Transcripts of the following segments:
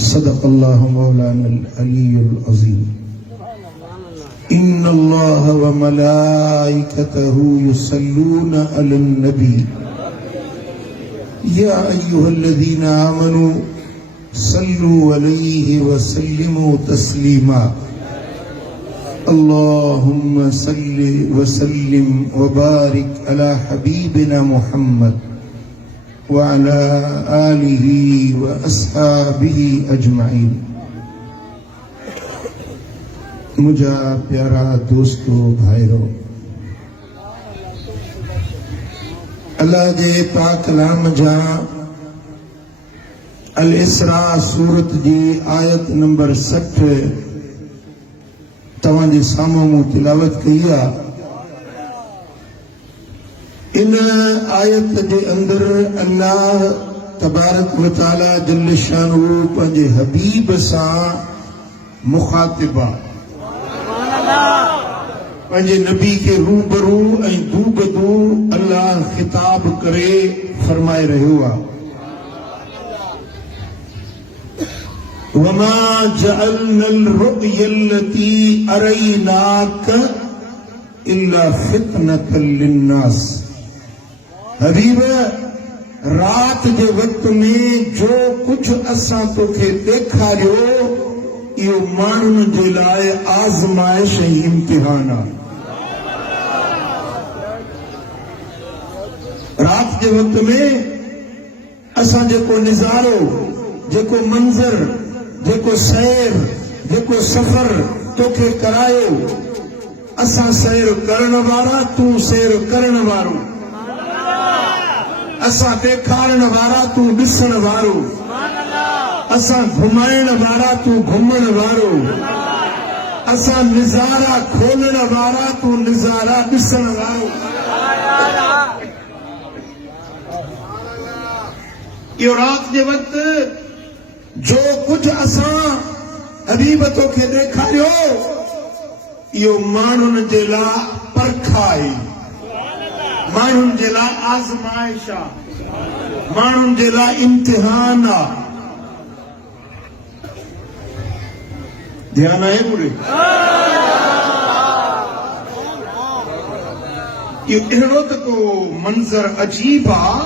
सदक़ल्लाहु मौलाना अल-अलीयुल अज़ीम। इन्नल्लाह व मलाइकतहु युसल्लूना अलन नबी या अय्युहल्लज़ीना आमनू सल्लू अलैहि व सल्लिमू तस्लीमा। अल्लाहुम्मा सल्लि व सल्लिम व बारिक अला हबीबिना मुहम्मद व अला आलिही व अस्हाबिही अजमाइन। मुझा प्यारा दोस्तों भाइयों, अल्लाह जे पाक कलाम जा अल इसरा सूरत जी आयत नंबर 60 तव्हां जे साम्हूं तिलावत कई आहे। इन आयत जे अंदर अल्लाह तबारक व तआला जल्ल शानहू पंहिंजे हबीब सां मुखातिब आहे, पंहिंजे नबी के रूबरू ऐं दूबदू अल्लाह खिताब करे फरमाए रहियो आहे, वमा जअलनल रुयल्लती अरैनाक इल्ला फितनतल लिन्नास। हबीब, रात जे वक्त में जो कुछ असां तोखे ॾेखारियो इहो माण्हुनि जे लाइ आज़माइश ऐं इम्तिहान आहे। रात जे वक्त में असां जेको निज़ारो, जेको मंज़र, जेको सैर, जेको सफ़र तोखे करायो, असां सैर करण वारा, तूं सैर करण वारो, असां ॾेखारण वारा, तूं ॾिसण वारो, असां घुमाइण वारा, तूं घुमण वारो, असां निज़ारा खोलण वारा, तूं निज़ारा ॾिसण वारो। इहो रात जे वक्त जो कुछ असां हबीब तोखे ॾेखारियो इहो माण्हुनि जे लाइ परख आहे, माण्हुनि जे लाइ आज़माइश आहे, माण्हुनि जे लाइ इम्तिहान आहे। ध्यान आहे पूरे? इहो अहिड़ो त को मंज़र अजीब आहे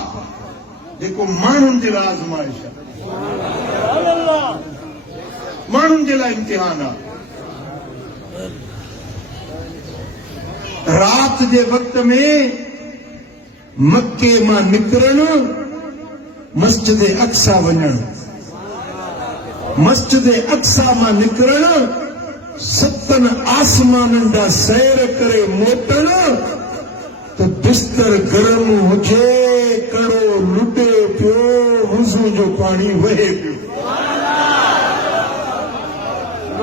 जेको माण्हुनि जे लाइ आज़माइश आहे, माण्हुनि जे लाइ इम्तिहान आहे। रात जे वक्त में मक्के मां निकिरण, मस्जिद अक्सा वञण, मस्जिद अक्सा मां निकिरण, 7 आसमाननि जा सैर करे मोटण, त बिस्तर गरम हुजे, कड़ो लुटे पियो, वुज़ू जो पाणी वहे पियो।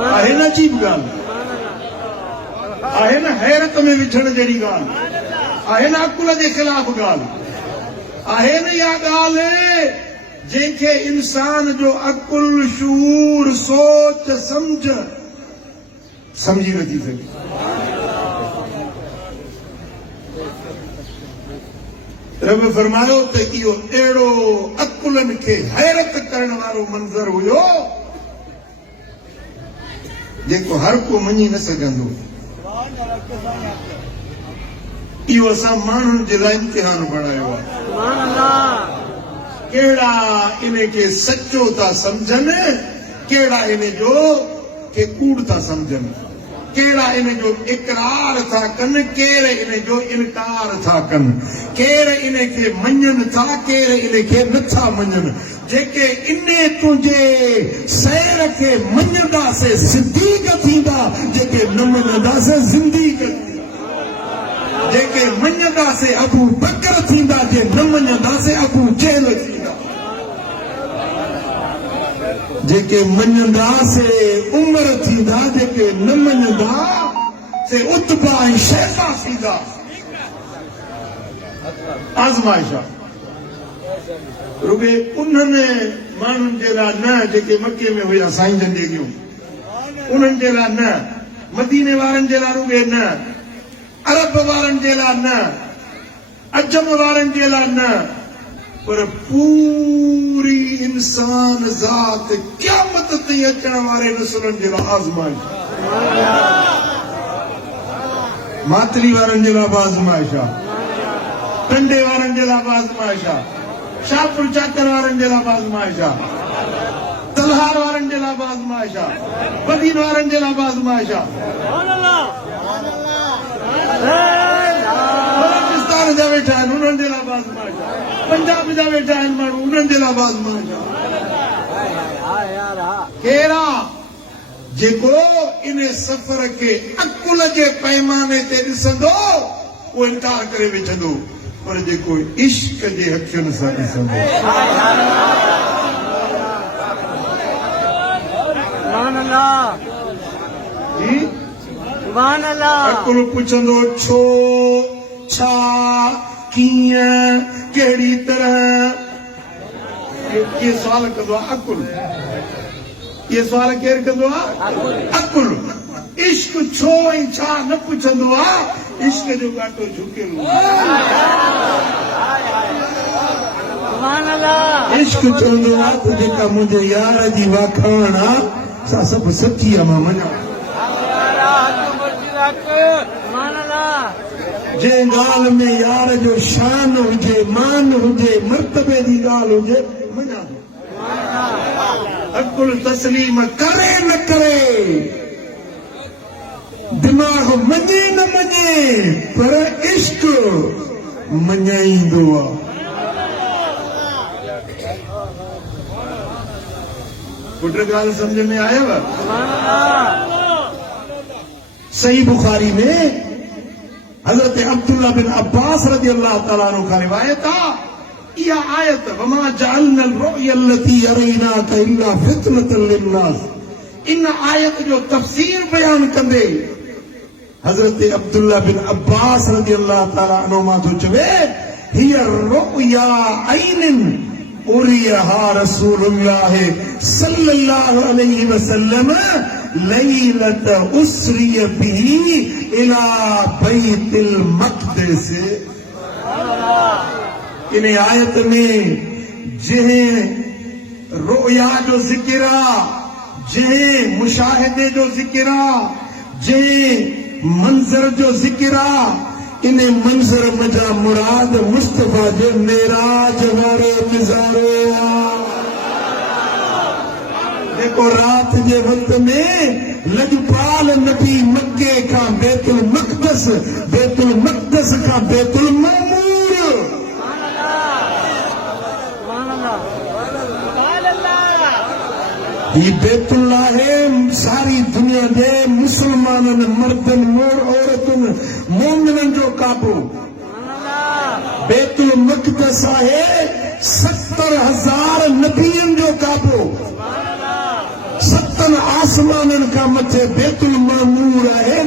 आहे न अजीब ॻाल्हि, आहे न हैरत में विझण जहिड़ी ॻाल्हि, आहे न अकुल जे ख़िलाफ़ ॻाल्हि, आहे न इहा ॻाल्हि जंहिंखे इंसान जो अकुल, शूर, सोच, समझी नथी सघे। रब फरमायो त इहो अहिड़ो अकुलनि खे हैरत करण वारो मंज़र हुयो जेको हर को मञी न सघंदो। इहो असां माण्हुनि जे लाइ इम्तिहान बणायो आहे। कहिड़ा इन खे सचो था सम्झनि, कहिड़ा इन जो के कूड़ था सम्झनि, कहिड़ा इन जो इकरार था कनि, केर इन जो इनकार था कनि, केर इन खे मञनि था, केर इन खे नथा मञनि। जेके इन तुंहिंजे सैर खे मञंदासीं सिद्दीक़ थींदा, जेके न मञंदासीं ज़िंदीक़ थींदा, जेके मञंदासीं अबू बकर थींदा, जे न मञंदासीं अबू जहल थींदा, जेके मञंदासीं उमर थींदा, जेके न मञंदासीं उतबा ऐं शैबा थींदा। आज़माइश आहे रुगे उन्हनि माण्हुनि जे लाइ न जेके मके में हुया साईं जन ॾेगियूं, उन्हनि जे लाइ न, मदीने वारनि जे लाइ रुगे न, अरब वारनि जे लाइ न, अजम वारनि जे लाइ न, पर पूरी इंसान ज़ात क़यामत ताईं अचण वारे नसुलनि जे लाइ आज़माइश, मातरी वारनि जे लाइ आज़माइश आहे, टंडे वारनि जे लाइ आज़माइश आहे, शाहपुर चाकर वारनि जे लाइ आज़माइश आहे, तलहार वारनि जे लाइ आज़माइश आहे, बदीन वारनि जे लाइ आज़माइश आहे, बलोचिस्तान जा वेठा आहिनि उन्हनि जे लाइ आज़माइश आहे, पंजाब जा वेठा आहिनि माण्हू उन्हनि जे लाइ आज़माइश आहे। केरा जेको इन सफ़र खे अकुल जे पैमाने ते ॾिसंदो उहो इनकार करे विझंदो, पर जेको इश्क जे अखियुनि सां ॾिसंदो अकुल पुछंदो छो छा कीअं कहिड़ी तरह, ये सवाल कंदो आहे अकुल। ये सवाल केरु कंदो आहे? अकुल। इश्क छो ऐं छा न पुछंदो आहे, इश्क जो घाटो झुकियल इश्क चवंदो आहे त जेका मुंहिंजे यार जी वाखाण आहे सा सभु सची आहे, मां मञा। जंहिं ॻाल्हि में यार जो शान हुजे, मान हुजे, मर्तबे जी ॻाल्हि हुजे, मञा थो। अकुल तस्लीम करे न करे, दिमाग़ मञे न मञे, पर इश्क मञाईंदो आहे। पुट ॻाल्हि सम्झ में आयव? सही बुखारी में हज़रत अब्दुल्ला बिन अब्बास रज़ी अल्लाह ताला अन्हु खां रिवायत आहे, इहा आयत वमा जअलना रुया अल्लती अरैनाका इल्ला फितनतन लिन्नास, इन आयत जो तफसीर बयान कंदे हज़रत अब्दुल्ला बिन अब्बास रज़ी अल्लाह ताला अन्हु मां थो चवे, हिय रुया ऐनिन उरियहा रसूलुल्लाह सल्लल्लाहु अलैहि वसल्लम लैलत उसरिय बिही इला बैतुल मक़दिस। इन आयत में जंहिं रुया जो ज़िक्र आहे, जंहिं मुशाहिदे जो ज़िक्र आहे, जंहिं मंज़र जो ज़िक्र आहे, इन मंज़र मजा मुराद मुस्तफा जो मेराज वारो नज़ारो आहे, जेको रात जे वक़्त में लजपाल नबी मक्के खां बैतुल मक़दस, बैतुल मक़दस खां बैतुल मामूर, ये बैतुल्लाह है सारी दुनिया जे मुसलमाननि मर्दनि औरतुनि मोमिननि जो काबो। बैतुल मक़दस आहे 70,000 नबियनि जो काबो। 7 आसमाननि खां मथे बैतुल मामूर आहे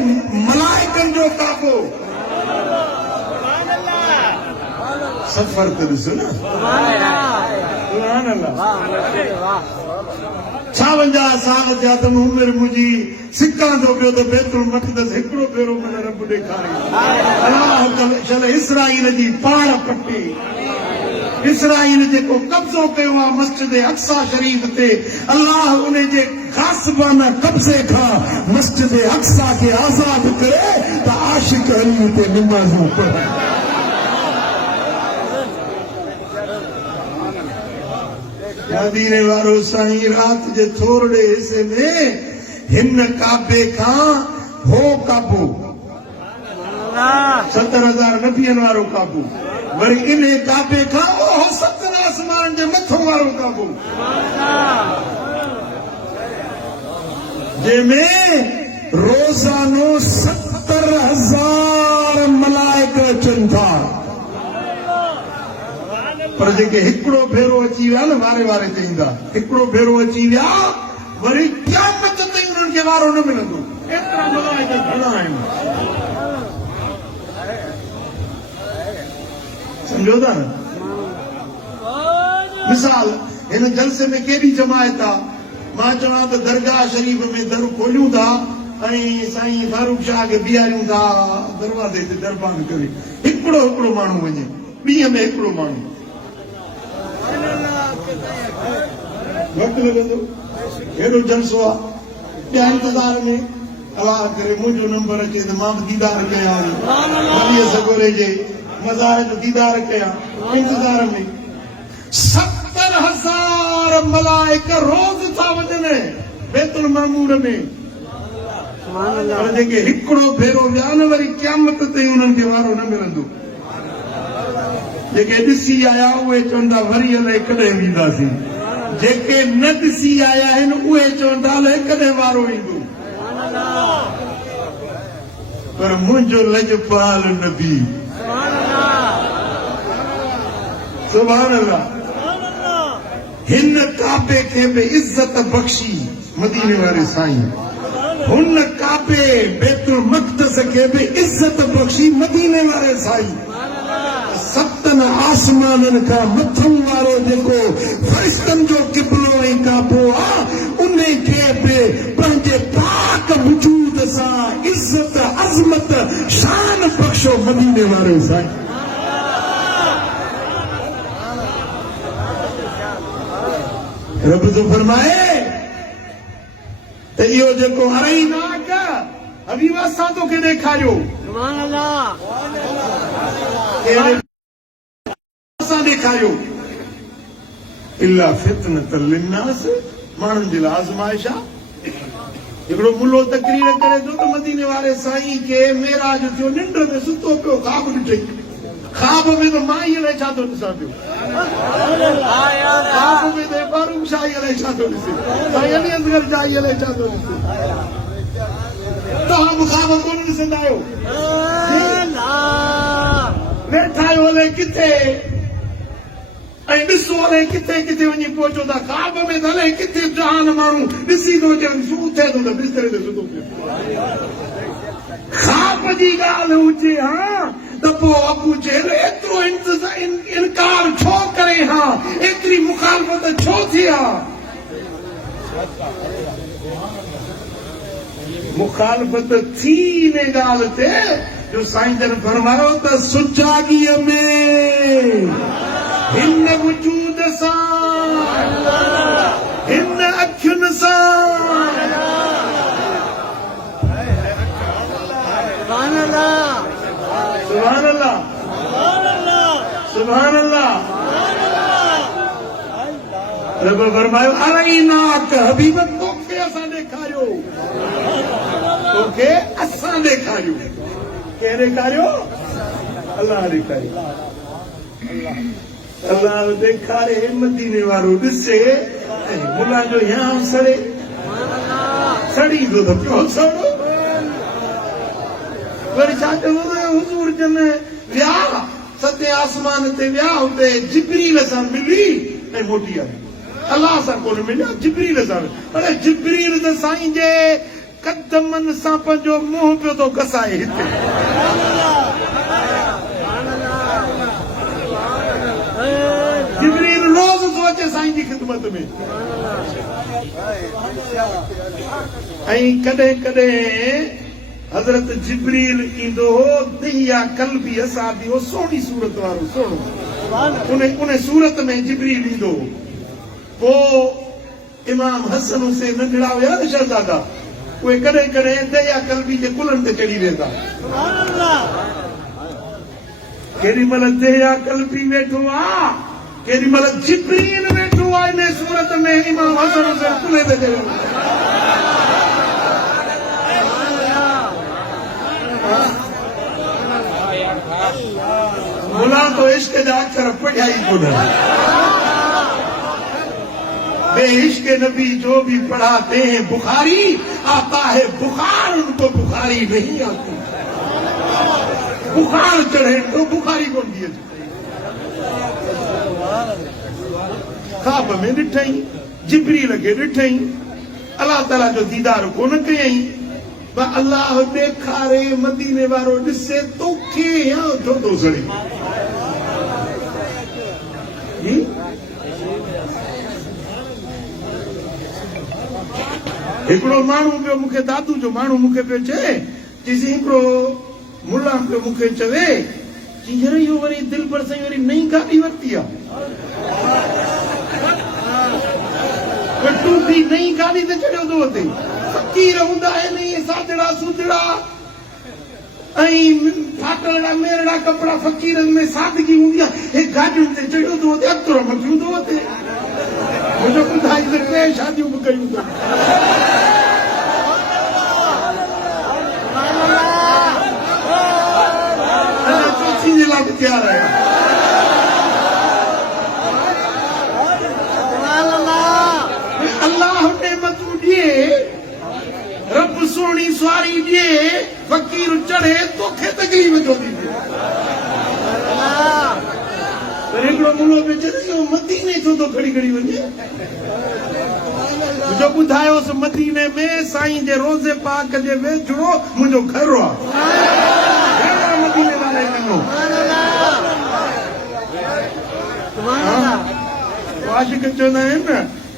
मलाइकनि जो काबो। सफ़र त ॾिसो न, सुभान अल्लाह। 56 साल जा त उमिरि मुंहिंजी सिक्का थो पियो त बैतुल मक़दस हिकिड़ो भेरो મને रब ॾेखारी। अलाह चल इसराईल जी पाण पटी, इसराईल जेको कब्ज़ो कयो आहे मस्जिद अक्सा शरीफ़ ते, अलाह उन जे ग़ासिबाना कब्ज़े खां मस्जिद अक्सा खे आज़ाद करे त आशिक हली उते नमाज़ूं पढ़नि। मदीने वारो साईं रात जे थोरड़े हिस्से में हिन काबे खां हो काबो, 70,000 नबियनि वारो काबो, वरी इन काबे खां ओहो 7 आसमान जे मथों वारो काबो, जंहिंमें रोज़ानो 70,000 मलाइक अचनि था। पर जेके हिकिड़ो भेरो अची विया न वारे वारे ते ईंदा, हिकिड़ो भेरो अची विया वरी क़यामत ताईं उन्हनि खे वारो न मिलंदो। एतिरा मलाइक घणा आहिनि, सम्झो था न? मिसाल हिन जलसे में केॾी जमायत आहे, मां चवां त दरगाह शरीफ़ में दर खोलियूं था ऐं साईं फारूक शाह खे बीहारियूं था दरवाज़े ते दरबान करे, हिकिड़ो हिकिड़ो माण्हू वञे, ॾींहं में हिकिड़ो माण्हू। वक्त लगंदो हेॾो जलसो आहे ॿिया इंतज़ार में अलाह करे मुंहिंजो नंबर अचे त मां बि दीदार कयां वलीअ सगोरे जे मज़ार जो दीदार कयां इंतज़ार में 70,000 मलाइक रोज़ था वञनि बैतुल मामूर में पर जेके हिकिड़ो भेरो विया न वरी क़यामत ते उन्हनि खे वारो न मिलंदो जेके ॾिसी आया उहे चवंदा वरी अलाए कॾहिं वेंदासीं जेके न ॾिसी आया आहिनि उहे चवंदा अलाए कॾहिं वारो ईंदो पर मुंहिंजो लजपाल नबी सुभान अल्लाह हिन काबे खे बि इज़त बख़्शी मदीने वारे साईं हुन काबे बैतुल मक़दस खे बि इज़त बख़्शी मदीने वारे साईं सतन आसमाननि खां मथां वारो जेको फ़रिश्तनि जो क़िबलो ऐं काबो आहे उन खे बि पंहिंजे पाक वजूद सां इज़त अज़मत शान बख़्शो मदीने वारे साईं रब तो फरमाए त इहो जेको अरई नाक हबीब असां तोखे ॾेखारियो सुभान अल्लाह असां ॾेखारियो इल्ला फितनतल लिन्नास माण्हुनि जे लाइ आज़माइश आहे हिकिड़ो मुल्लो तकरीर करे थो त मदीने वारे साईं खे मेराज थियो निंड में सुतो पियो ख़्वाब ॾिठई ख़्वाब में त मां ई अलाए छा थो ॾिसां पियो ख़्वाब में त फारूक शाही अलाए छा थो ॾिसे साईं अली असगर शाही अलाए छा थो ॾिसे तव्हां बि ख़्वाब कोन ॾिसंदा आहियो वेठा आहियो अलाए किथे ऐं ॾिसो अलाए किथे किथे वञी पहुचो था ख़्वाब में त अलाए किथे जहान माण्हू ॾिसी थो अचनि सूर थिए थो त बिस्तरे ते सुतो पियो ख़्वाब जी ॻाल्हि हुजे हा त पोइ अबू जहल एतिरो इनकार छो करे हा एतिरी मुखालफ़त छो थी हा मुखालफ़त थी इन ॻाल्हि ते जो साईं जन फरमायो त सुजाॻीअ में हिन वजूद सां हिन अखियुनि सां सुभान अल्लाह सुभान अल्लाह रब फरमायो अरई नाक हबीब तोखे असां ॾेखारियो तोखे असां ॾेखारियो केरु ॾेखारियो अल्लाह ॾेखारियो अल्लाह ॾेखारे मदीने वारो ॾिसे ऐं मुला जो याम सड़े सड़ींदो त पियो सड़ो वरी छा चवंदो हुज़ूर जन विया सते आसमान ते विया हुते जिब्रील सां मिली ऐं मोटी आई अल्लाह सां कोन मिलिया जिब्रील सां अरे जिब्रील त साईं जे कदमनि सां पंहिंजो मुंहुं पियो थो घसाए हिते जिब्रील रोज़ थो अचे साईं जी ख़िदमत में ऐं कॾहिं कॾहिं हज़रत जिब्रील ईंदो हो दिया कल्बी असाबी हो सोणी सूरत वारो सोणो उन सूरत में जिब्रील ईंदो हो पोइ इमाम हसन हुसैन नंढड़ा हुया न शहज़ादा उहे कॾहिं कॾहिं दया कल्बी जे कुलनि ते चढ़ी वेंदा केॾी महिल दया कल्बी वेठो आहे केॾी महिल जिब्रील वेठो आहे इन सूरत में इमाम हसन हुसैन कुले ते चढ़ी मुला तो इश्क जा अक्षर पढ़िया ही कोन बे इश्क नबी जो भी पढ़ाते हैं बुखारी आता है बुखार उनको बुखारी नहीं आती बुखार चढ़े तो बुखारी कौन दिए ख्वाब में ॾिठई जिब्रील खे ॾिठई अल्लाह ताला जो दीदार कोन कयई अल्लाह ॾेखारे मदीने वारो ॾिसे तोखे या छो थो सड़े हिकिड़ो माण्हू पियो मूंखे दादू जो माण्हू मूंखे पियो चए चईसि हिकिड़ो मुला पियो मूंखे चवे कि हींअर इहो वरी दिलि पर साईं वरी नई गाॾी वरिती आहे टूटी नहीं गाड़ी ते चढ़ियो तो होते फकीर हुंदा है नहीं साजड़ा सुजड़ा फाटड़ा मेरड़ा कपड़ा फकीरन में सादगी हुंदी है गाड़ियुनि ते चढ़ियो तो होते अतरो मकियूं तो होते मुझे ॿुधाई त टे शादियूं बि कयूं अथनि चौथी जे लाइ बि तयारु आहियां अल्लाह नेमतूं ॾिए रब सोणी सवारी ॾिए फकीर चढ़े तोखे तकलीफ़ छो थी थिए पर हिकिड़ो मुलो पे चढ़े मदीने छो थो खड़ी खड़ी वञे मुंहिंजो ॿुधायोसि मदीने में साईं जे रोज़े पाक जे वेझो मुंहिंजो घर आहे मदीने वारे ॾिनो आशिक चवंदा आहिनि न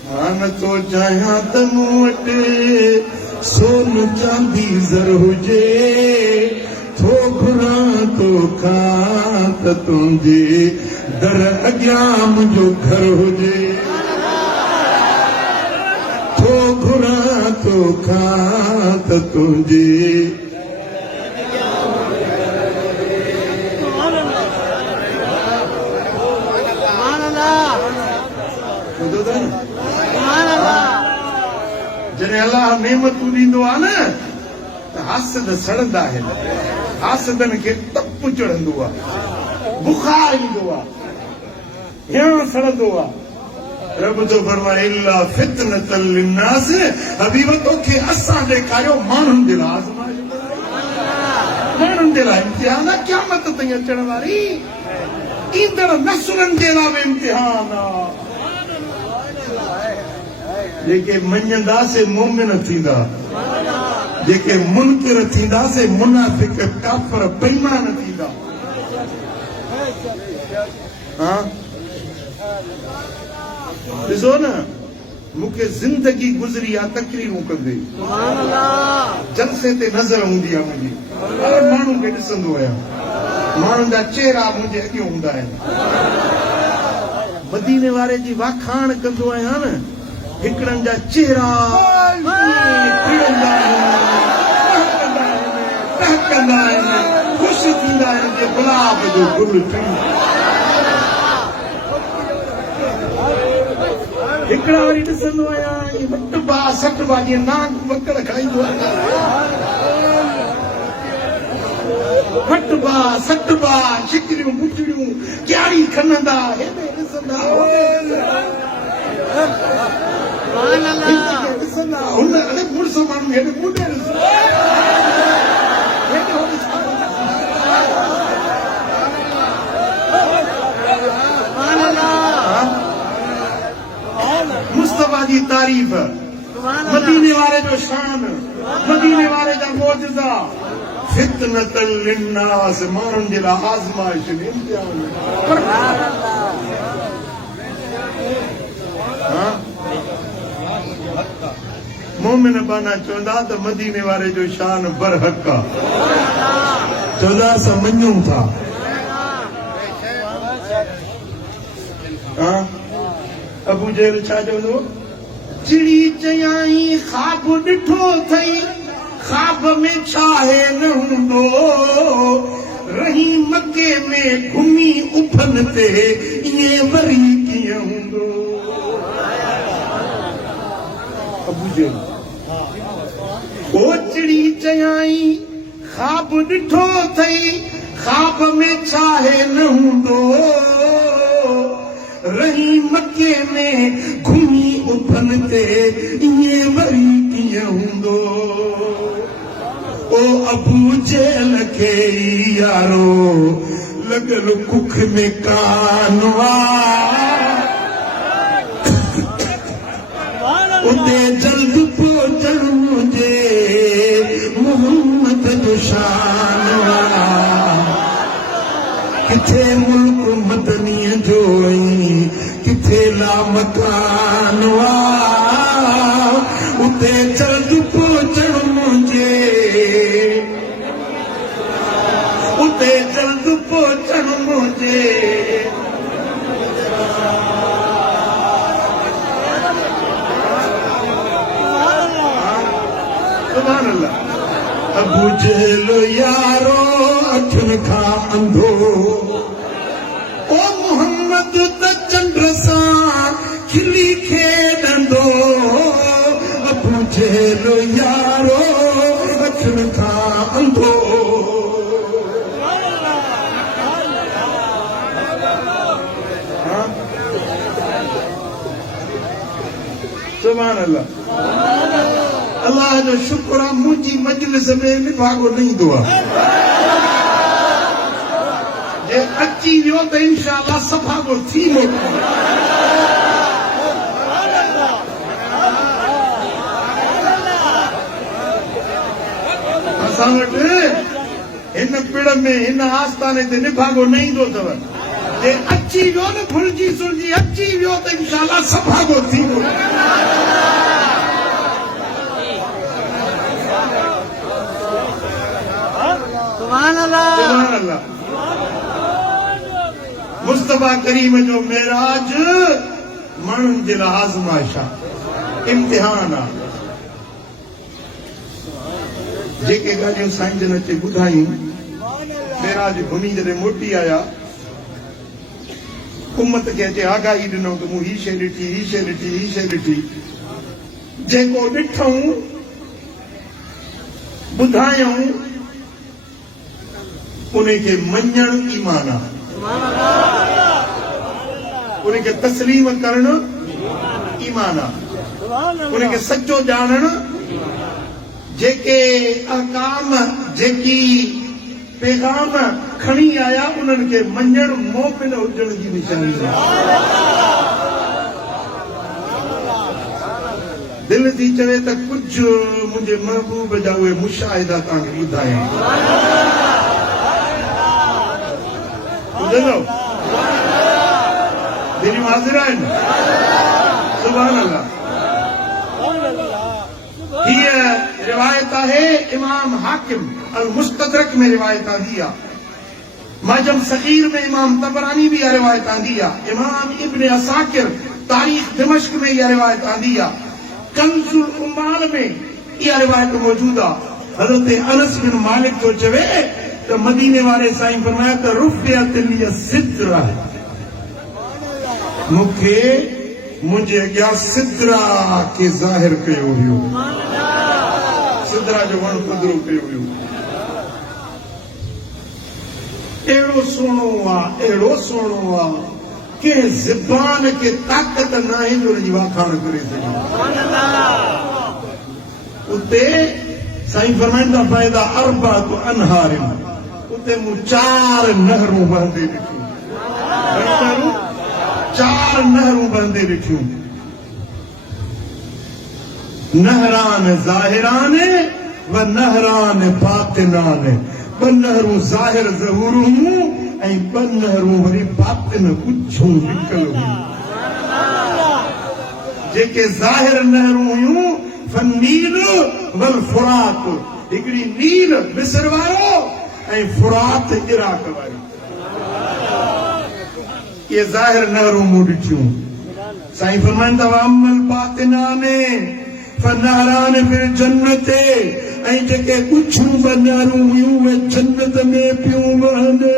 हान तो चाहियां त मूं वटि सोन चांदी ज़र हुजे थो घुरां तो खां त तुंहिंजे दर अॻियां मुंहिंजो घर हुजे थो घुरां तो खां त तुंहिंजे जॾहिं अलाह नेमतूं ॾींदो आहे न त हासद सड़ंदा आहिनि हासदनि खे तप चढ़ंदो आहे बुखार ईंदो आहे हियां सड़ंदो आहे रब जो फरमाए इल्ला फितनतल लिन्नास हबीब तोखे असां ॾेखारियो माण्हुनि जे लाइ आज़माइश माण्हुनि जे लाइ इम्तिहान आहे क़यामत ताईं अचण वारी ईंदड़ नसुलनि जे लाइ बि इम्तिहान आहे जेके मञंदासीं मोमिन थींदा जेके मुनकिर थींदासीं मुनाफ़िक काफ़िर बेईमान थींदा ॾिसो न मूंखे ज़िंदगी गुज़री आहे तकरीरूं कंदे जलसे ते नज़र हूंदी आहे मुंहिंजी हर माण्हू खे ॾिसंदो आहियां माण्हुनि जा चेहरा मुंहिंजे अॻियां हूंदा आहिनि मदीने वारे जी वाखाण कंदो आहियां न हिकिड़नि जा चेहरा टहकंदा आहिनि ख़ुशि थींदा आहिनि जे गुलाब जो गुल हिकिड़ा वरी ॾिसंदो आहियां वट बा सठ बा जीअं नाग वकड़ खाईंदो आहे वट बा सठ बा शिकिरियूं बुचड़ियूं क्यारी खणंदा हेॾे ॾिसंदा हुन अड़े मुड़ुस माण्हू हेॾे मुंडे मुस्तफा जी तारीफ़ मदीने वारे जो शान मदीने वारे जा मोजज़ा फितनतल लिन्नास माण्हुनि जे लाइ आज़माइश इम्तिहान मोमिन बाना चवंदा त मदीने वारे जो शान बरहक आहे चवंदा असां मञूं था अबू जहल छा चवंदो चिड़ी चयाई ख़्वाब ॾिठो अथई ख़्वाब में छाहे न हूंदो रही मके में घुमी उफन ते ईअं वरी कीअं हूंदो अबू जहल ओ चिड़ी चयाई ख़्वाब ॾिठो अथई ख़्वाब में छाहे न हूंदो रही मके में घुमी उफन ते ईअं वरी कीअं हूंदो ओ अबू जहल खे यारो लॻल कुख में कान उते जल्द पहुचण मुंहिंजे मोहम्मद जो शान किथे मुल्क मदनीअ जो किथे ला मकान उते जल्द पहुचण मुंहिंजे उते जल्द पहुचण मुंहिंजे सुभान अल्लाह। अबू जहल यारो अखियुनि खां अंधो, ओ मोहम्मद त चंड सां खिली खेॾंदो, अबू जहल यारो अखियुनि खां अंधो। सुभान अल्लाह। अल्लाह जो शुक्र आहे मुंहिंजी मजलिस में निभागो न ईंदो आहे। जे अची वियो त इंशाअल्लाह सफ़ागो थी मोटो। असां वटि हिन पिड़ में हिन आस्थाने ते निभागो न ईंदो अथव। जे अची वियो न भुलिजी सुलिजी अची वियो त इंशाअल्लाह सफ़ागो थी मोटो। मुस्तफा करीम जो मेराज माण्हुनि जे लाइ आज़माइश आहे, इम्तिहान आहे। जेके ॻाल्हियूं साईं जन खे ॿुधायूं, मेराज घुमी जॾहिं मोटी आया, उम्मत खे अचे आगाही ॾिनऊं त मूं ही शइ ॾिठी, ही शइ ॾिठी, ही शइ ॾिठी। जेको ॾिठऊं ॿुधायूं उनखे मञणु ईमान आहे, उनखे तस्लीम करणु ईमान आहे, उनखे सचो ॼाणणु, जेके अहकाम जेकी पैगाम खणी आया उन्हनि खे मञणु मोमिन हुजण जी निशानी आहे। दिलि थी चवे त कुझु मुंहिंजे महबूब जा उहे मुशाहिदा तव्हांखे ॿुधायां। दिलियूं हाज़िर आहिनि। सुभान अल्लाह। हीअ रिवायत आहे इमाम हाकिम अल मुस्तदरक में रिवायत आंदी आहे, माजम सगीर में इमाम तबरानी भी इहा रिवायत आंदी आहे, इमाम इब्न असाकिर तारीख़ दिमश्क में इहा रिवायत आंदी आहे, कंजुल उम्माल में इहा रिवायत मौजूद आहे। हज़रत अनस बिन मालिक जो चवे त मदीने वाले साईं फरमाया त रुफ़ियत लिय सिद्रा, मूंखे मुंहिंजे अॻियां सिद्रा खे ज़ाहिर कयो हुयो, सिद्रा जो वण पधरो कयो हुयो। अहिड़ो सुहिणो आहे, अहिड़ो सुहिणो आहे, कंहिं ज़बान खे ताक़त न आहे जो हुनजी वाखाण करे सघे। उते साईं फरमाइनि था फ़ाइदा अरबातु अनहारिन, उते मूं 4 नहरूं बहंदे ॾिठियूं, 4 नहरूं बहंदे ॾिठियूं। नहरान ज़ाहिरान व नहरान बातिनान, 2 नहरूं ज़ाहिर ज़हूर हुयूं ऐं 2 नहरूं वरी बातिन कुझूं निकल हुयूं। जेके ज़ाहिर नहरूं हुयूं फनील वल फुरात, हिकिड़ी नील मिस्र वारो ऐं फुरात इराक वारी, ये ज़ाहिर नहरूं मूं ॾिठियूं। साईं फरमाइनि था अमल बातिनाने फनहरान फिर जन्नत, ऐं जेके कुझूं 2 नहरूं हुयूं उहे जन्नत में पियूं वहंदे।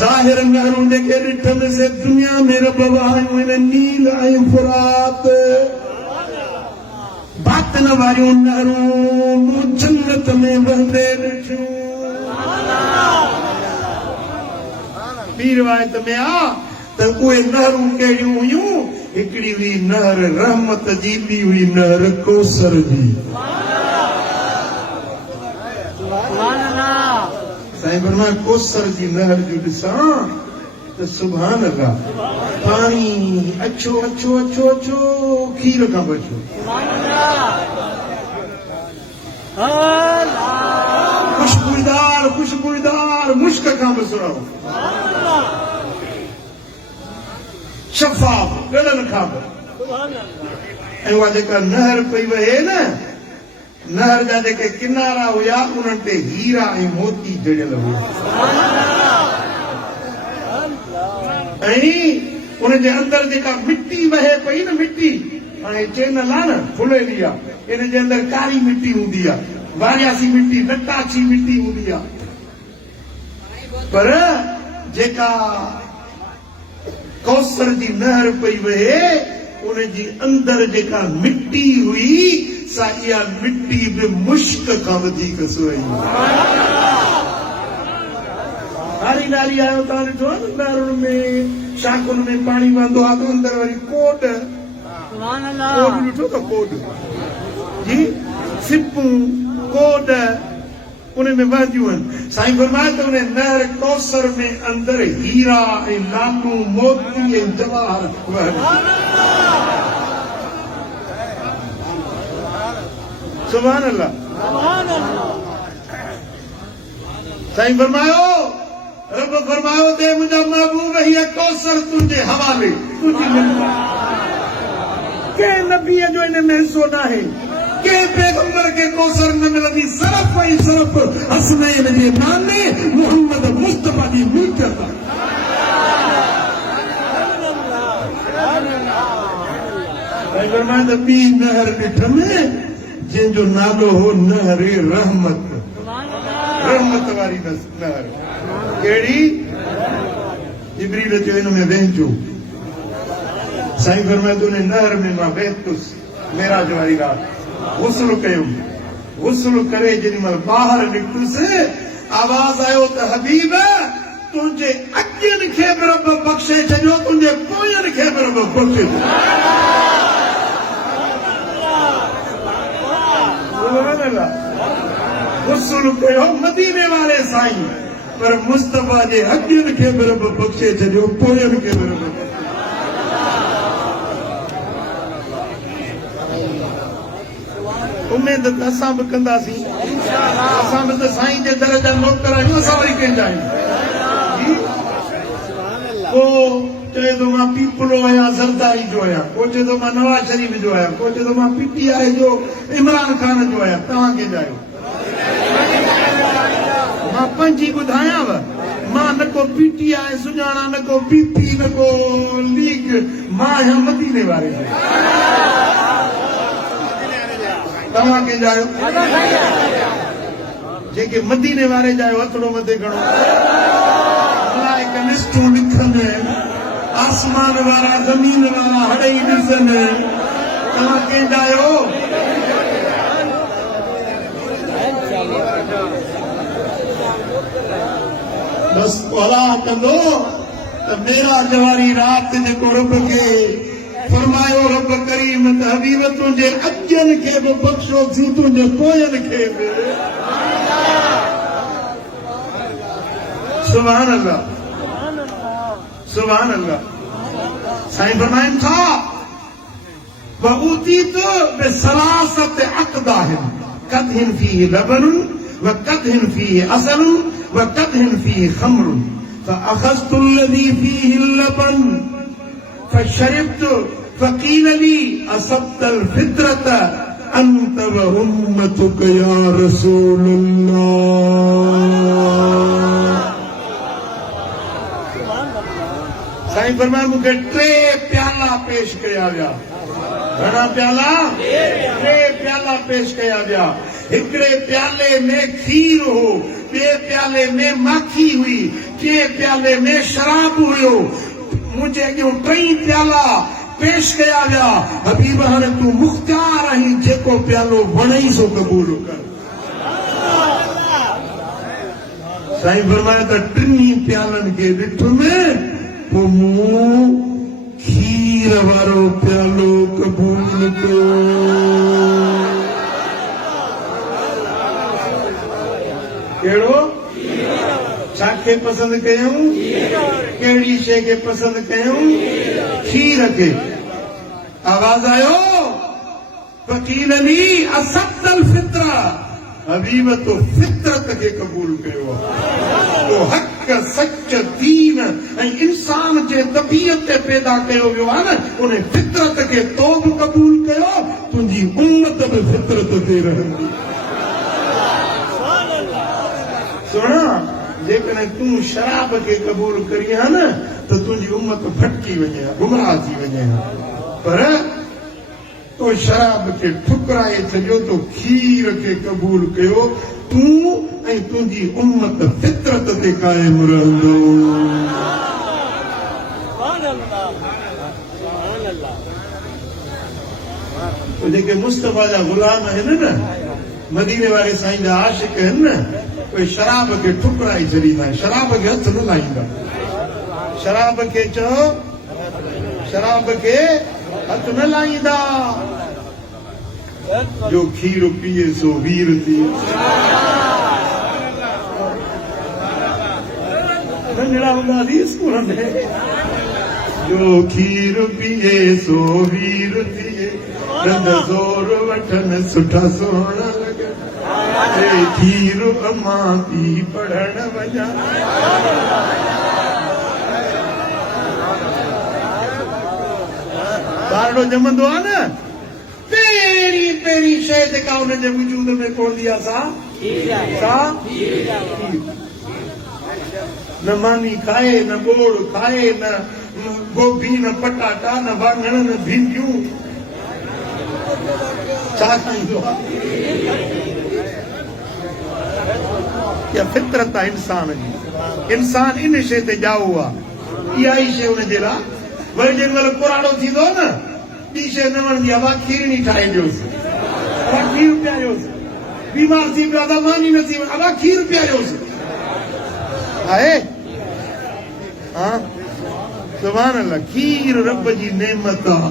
ज़ाहिर नहरूं जेके ॾिठमि से दुनिया में रब वाहियूं आहिनि नील ऐं फुरात, बातिन वारियूं नहरूं मूं जन्नत में वहंदे ॾिठियूं। ॿी रिवायत में आहे त उहे नहरूं कहिड़ियूं हुयूं, हिकिड़ी हुई नहर रहमत जी, ॿी हुई नहर कौसर जी। साईं फरमाया कौसर जी नहर जो ॾिसां त सुभान अल्लाह, पाणी अछो अछो अछो अछो खीर खां बचो, खुशबूदार खुशबूदार मुश्क खां बसरो, शफ़ाफ़ गलनि खां बि। ऐं उहा जेका नहर पई वहे न, नहर जा जेके किनारा हुया उन्हनि ते हीरा ऐं मोती जड़ियल हुआ, ऐं उनजे अंदरि जेका मिट्टी वहे पई न, मिट्टी हाणे चैनल आहे न फुलेली आहे, इन जे अंदरि कारी मिट्टी हूंदी आहे, वारियासी मिट्टी, नटाची मिट्टी हूंदी आहे, पर जेका कौसर जी नहर पई वहे उन जी अंदर जेका मिट्टी हुई सा इहा मिट्टी बि मुश्क खां वधीक सुहिणी। हारी नारी आयो तव्हां ॾिठो आहे न नहरुनि में शाखुनि में पाणी वहंदो आहे त अंदरि वरी कोड ॾिठो त कोड जी सिपूं कोड उन में वहंदियूं आहिनि। साईं फरमाए त उन नहर कौसर में अंदरि हीरा ऐं लालू मोती ऐं जवाहर वहनि। सुभान अल्लाह। साईं फरमायो रब फरमायो दे मुंहिंजा महबूब हीअ कौसर तुंहिंजे हवाले, तुंहिंजी कंहिं नबीअ जो इन में हिसो न आहे, कंहिं पैगंबर खे कौसर न मिलंदी, सिर्फ़ ऐं सिर्फ़ हसनैन जे नाने मुहम्मद मुस्तफा जी मिल्कियत आहे। साईं फरमाए त ॿी नहर ॾिठमि जंहिंजो नालो हो नहर रहमत, रहमत वारी नहर। कहिड़ी? जिब्रील चयो हिन में वहिजो। साईं फरमाए त उन नहर में मां वहितुसि मेराज वारी राति, गुस्ल कयुमि, गुस्ल करे जेॾी महिल ॿाहिरि निकितुसि आवाज़ आयो त हबीब तुंहिंजे अॼनि खे बि रब बख़्शे छॾियो, तुंहिंजे पोयनि खे बि रब बख़्शे छॾियो। गुस्ल कयो मदीने वारे साईं, पर मुस्तफा जे अॼनि खे बि रब बख़्शे छॾियो, पोयनि खे बि रब। उमेद त असां बि कंदासीं, असां बि त साईं जे दर जा नौकर आहियूं, असां वरी कंहिंजा आहियूं। को चए थो मां पीपलो आहियां ज़रदारी जो आहियां, को चए थो मां नवाज़ शरीफ जो आहियां, को चए थो मां PTI जो इमरान खान जो आहियां। तव्हां कंहिंजा आहियो? मां पंहिंजी ॿुधायांव, मां न को PTI सुञाणा, न को BP, न को लीग, मां आहियां मदीने वारे जो। तव्हां कंहिंजा आहियो? जेके मदीने वारे जा आहियो हथड़ो मथे खणो। मलाइका लिस्टूं लिखनि, आसमान वारा ज़मीन वारा हड़ई ॾिसनि, तव्हां कंहिंजा आहियो? बस अला कंदो त मेराज वारी राति जेको रब खे फरमायो रब करीम त हबीब तुंहिंजे अॼनि खे बि बख़्शोसीं, तुंहिंजे पोयनि खे बि। सुभान अल्लाह, सुभान अल्लाह। साईं फरमाइनि था वऊतीत बिसलासत अक़दाहिन कदहिन फीहि लबनुन व कदहिन फीहि असलुन व कदहिन फीहि खमरुन फअखज़तु الذي فيه اللبن فشربت فقيل لي أصبت الفطرة أنت وأمتك يا رسول الله। साईं फरमाए मूंखे 3 प्याला पेश कया विया। घणा प्याला? 3 प्याला पेश कया विया। हिकिड़े प्याले में खीर हो, ॿिए प्याले में माखी हुई, टे प्याले में शराब हुयो। मुंहिंजे अॻियां 3 प्याला पेश कया विया। हबीब हाणे तूं मुख़्तियार आहीं, जेको प्यालो वणई सो क़बूल कर। साईं फरमाए त 3 प्यालनि खे ॾिठुमि, पोइ मूं खीर वारो प्यालो क़बूल कयो। कहिड़ो? छाखे पसंदि कयूं? कहिड़ी शइ खे पसंदि कयूं? खीर खे। आवाज़ आयो फ़क़ील ली असब्तल फित्रा, हबीब तो फितरत खे क़बूल कयो आहे। तो हक़ सच दीन ऐं इंसान जे तबीयत ते पैदा कयो वियो आहे न, उन फितरत खे तो बि क़बूल कयो, तुंहिंजी उम्मत बि फितरत ते रहंदी। सुण, जेकॾहिं तूं शराब खे क़बूल करी हा न त तुंहिंजी उम्मत भटकी वञे, गुमराह थी वञे। पर तो शराब के ठुकराए छो तो खीर के कबूल कयो तू तुझी उम्मत फितरत ते कायम रहंदो। तो जेके मुस्तफा जा गुलाम आहिनि न मदीने वाले साईं जा आशिक आहिनि न कोई शराब के ठुकराए छॾींदा आहिनि शराब के हथ न लाईंदा शराब के चओ शराब के हथ न लाईंदा जो खीर पिए सो वीर थिए नंढड़ा हूंदा हुआसीं स्कूल में जो खीर पिए सो वीर थिए रंग ज़ोर वठन सुठा सोहणा लॻनि खीर अम्मा पी पढ़ण वञा ॿारड़ो ॼमंदो आहे न पहिरीं पहिरीं शइ जेका हुनजे वजूद में पवंदी आहे सा न मानी खाए न ॿोड़ खाए न गोभी न पटाटा न वाङण न भिंडियूं छा खाईंदो आहे इहा फितरत आहे इंसान जी इंसान इन शइ ते ॼाओ आहे इहा ई शइ हुनजे लाइ वरी जेॾी महिल पुराणो थींदो न ॿी शइ न वणंदी आहे खीरणी ठाहे ॾियोसि खीर पीआरियोसि बीमार थी पियो आहे मानी न थी वञे खीर पीआरियोसि आहे हा सुभान अल्लाह खीर रब जी नेमत आहे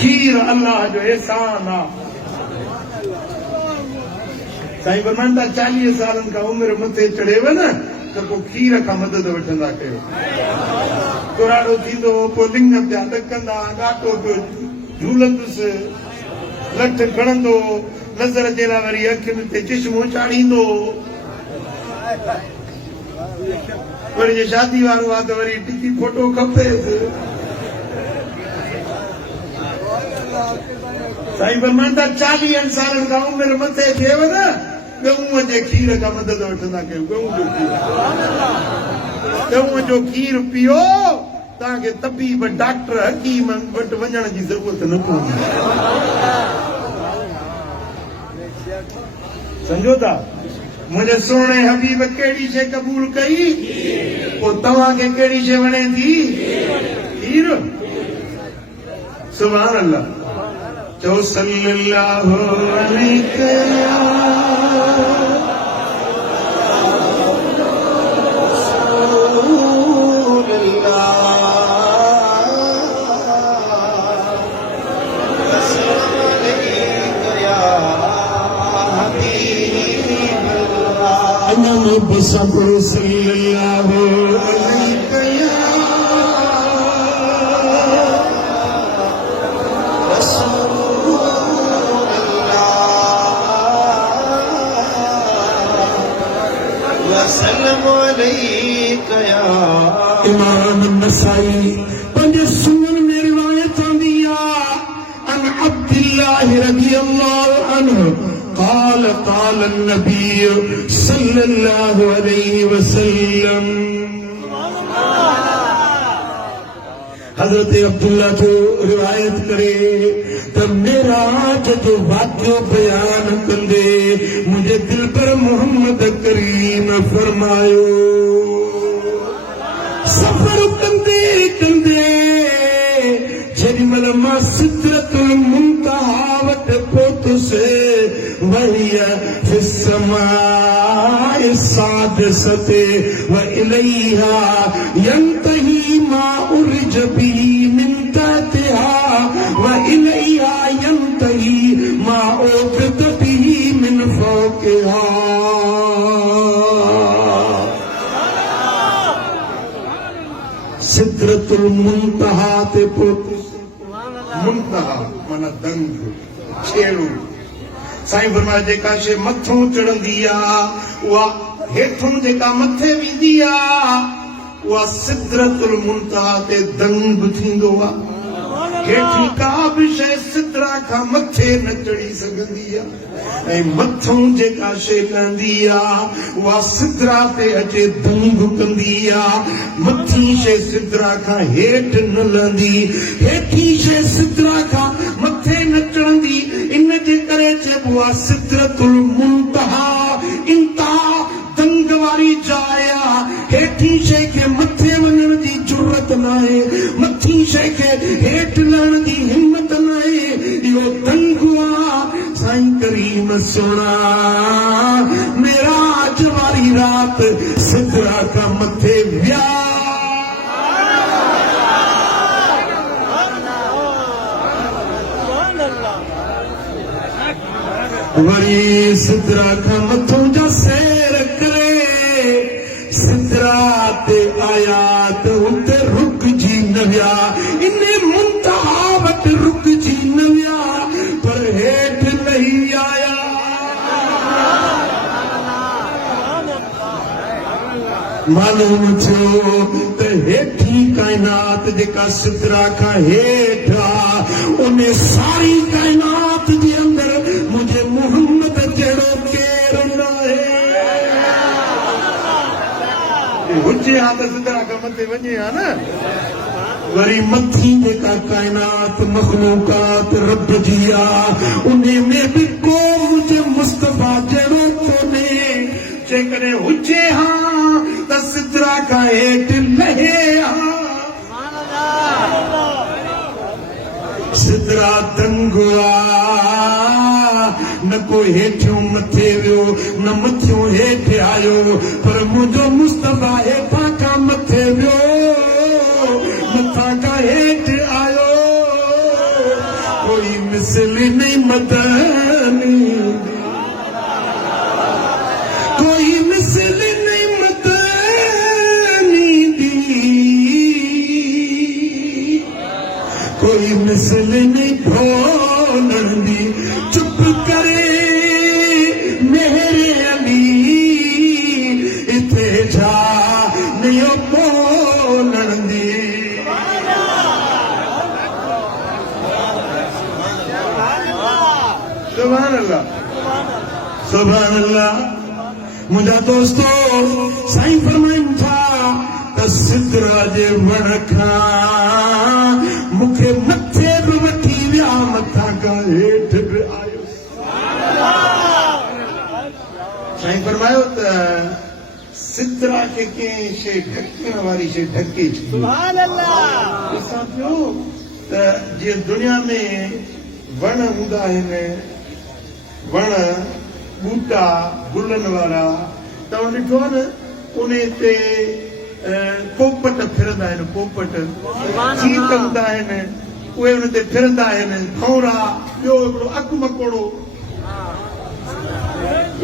खीर अल्लाह जो एहसान आहे साईं फरमाइनि था 40 सालनि खां उमिरि मथे चढ़ेव न त पोइ खीर खां मदद वठंदा कयो कुराड़ो थींदो पोइ लिंग पिया ॾकंदा ॾाटो पियो झूलंदुसि लठ खणंदो नज़र जे लाइ वरी अखियुनि ते चश्मो चाढ़ींदो वरी जे शादी वारो आहे त वरी टिकी फोटो खपेसि साईं फरमाइनि था 40 सालनि खां उमिरि मथे थिएव न गऊं जे खीर खां मदद वठंदा कयो गऊं जो खीर पियो तव्हांखे तबीब डॉक्टर हकीम वटि वञण जी ज़रूरत न पवंदी सम्झो था मुंहिंजे सुहिणे हबीब कहिड़ी शइ क़बूल कई पोइ तव्हांखे कहिड़ी शइ वणे थी खीर सुभान अल्लाह चओ सल्लल्लाहु अलैहि सल्लल्लाहु इमाम नसाई पंहिंजे सुनन में रिवायत आंदी आहे अन अब्दुल्लाह रज़ियल्लाहु अन्हु قال قال النبي صلى الله عليه وسلم हज़रत अब्दुल्ला जो रिवायत करे त मेराज जो वाक़ियो बयान कंदे मुंहिंजे दिल पर मोहम्मद करीम फरमायो सफ़र कंदे कंदे जेॾी महिल मां सिदरतुल मुंतहा वटि पहुतुसि وهي في السماء السادسة وإليها ينتهي ما أرج به من تحتها وإليها ينتهي ما أوفت به من فوقها सिदरतुल मुंतहा ते पहुतुसि मुंतहा माना दंग छेड़ो साईं फरमाए जेका शइ मथों चढ़ंदी आहे उहा हेठों जेका मथे वेंदी आहे उहा सिदरतुल मुंतहा ते दंग थींदो आहे हेठी का बि शइ सिदरा खां मथे न चढ़ी सघंदी आहे ऐं मथों जेका शइ लहंदी आहे उहा सिदरा ते अचे दंग कंदी आहे मथी शइ सिदरा खां हेठि न लहंदी हेठी शइ सिदरा खां मथे नचण दी इन जे करे चइबो आहे सिदरतुल मुंतहा इंतहा दंग वारी जाइ आहे हेठी शइ खे मथे वञण जी जुरत न आहे मथी शइ खे हेठि लहण जी हिम्मत न आहे इहो दंग आहे साईं करीम सोना मेराज वारी रात सिदरा का मथे विया वरी सिदरा का मथों जा सैर करे सिदरा ते आया त उते रुक जी न विया इने मुंतहा वट रुक जी न विया पर हेठ नहीं आया मालूम थियो त हेठी कायनात जेका सिदरा खां हेठ आहे उन सारी कायनात जे अंदर मुझे मोहम्मद जहिड़ो केरु न आहे हुजे हा त सिदरा खां मथे वञे हा न वरी मथी जेका कायनात मखलूकात रब जी आहे उन में बि को मुझे मुस्तफा जहिड़ो कोन्हे जेकॾहिं हुजे हा त सिदरा खां हेठि लहे हा सिदरा दंग न को हेठियों मथे वियो न मथियों हेठि आयो पर मुंहिंजो मुस्तफा हेठां खां मथे वियो मथां खां हेठि आयो कोई मिसल नहीं मदनी कोई मिसल नहीं मदनी दी कोई मिसल नहीं ढोलण दी चुप करे मेरे अली इथे जा नहीं बोलण दी सुभान अल्लाह सुभान अल्लाह मुंहिंजा दोस्तों साईं फरमाइनि था त सिदरा जे वण खां मूंखे मथे बि वठी विया मथां खां हेठि बि आयो साईं फरमायो त सिदरा खे कंहिं शइ ढकण वारी शइ ढके छॾी सुभान अल्लाह ॾिसां पियो त जीअं दुनिया में वण हूंदा आहिनि वण बूटा गुलनि वारा तव्हां ॾिठो आहे न उन ते पोपट फिरंदा आहिनि पोपट चीत हूंदा आहिनि उहे उन ते फिरंदा आहिनि भौरा ॿियो हिकिड़ो अकु मकोड़ो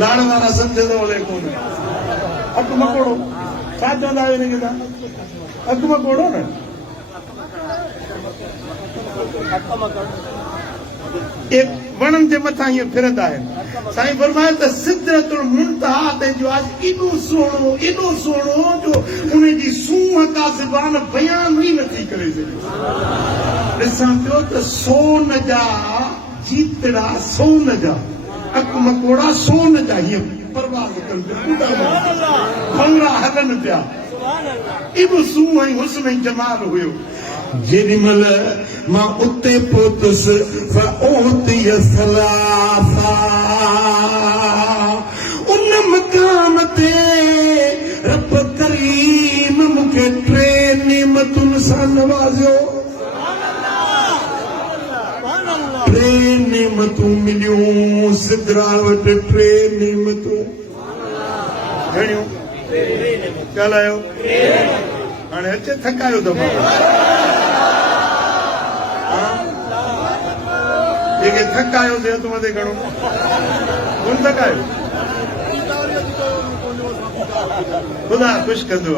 लाड़ वारा सम्झंदो हले कोन अकु मकोड़ो छा चवंदा आहियो हिनखे तव्हां अकु मकोड़ो न वणनि जे मथां हीअं फिरंदा आहिनि साईं फरमायो त सिदरतुल मुंतहा ते जो आहे एॾो सुहिणो जो उन जी सूंहं का ज़बान बयान ई नथी करे सघे ॾिसां पियो त सोन जा जीतड़ा सोन जा अकु मकोड़ा सोन जा हीअं परवाज़ कनि पिया भंगड़ा हलनि पिया एॾो सूंहं ऐं हुस्न ऐं जमाल हुयो जेॾीमहिल मां उते पहुतुसि फओतिय सलासा उन मक़ाम ते रब करीम मूंखे 3 नेमतुनि सां नवाज़ियो 3 नेमतूं मिलियूं सिदरा वटि 3 नेमतूं घणियूं ॻाल्हायो हाणे अचे थकायो त जेके थकायो से हथ मथे खणो कोन थकायो ख़ुदा ख़ुशि कंदो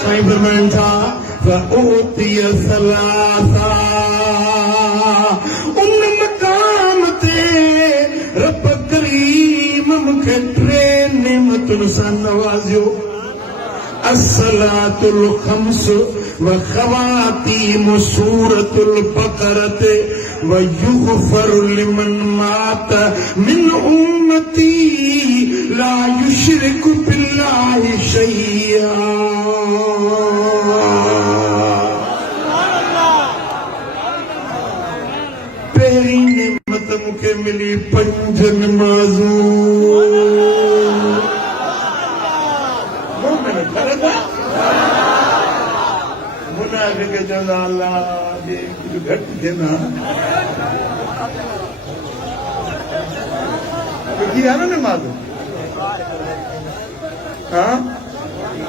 साईं फरमाइनि था फओतिय सलासा उन मक़ाम ते रब करीम मूंखे 3 नेमतुनि सां नवाज़ियो अस्सलातुल खम्स व खवातीम सूरतुल बकरत व युगफर लिमन मात मिन उम्मती ला युशरिकु बिल्लाहि शैया पंज नमाजू मोमिन फर्द मुनाफिक चवंदा अल्लाह ॾे कुझु घटि थिए न की आहे न नमाज़ हा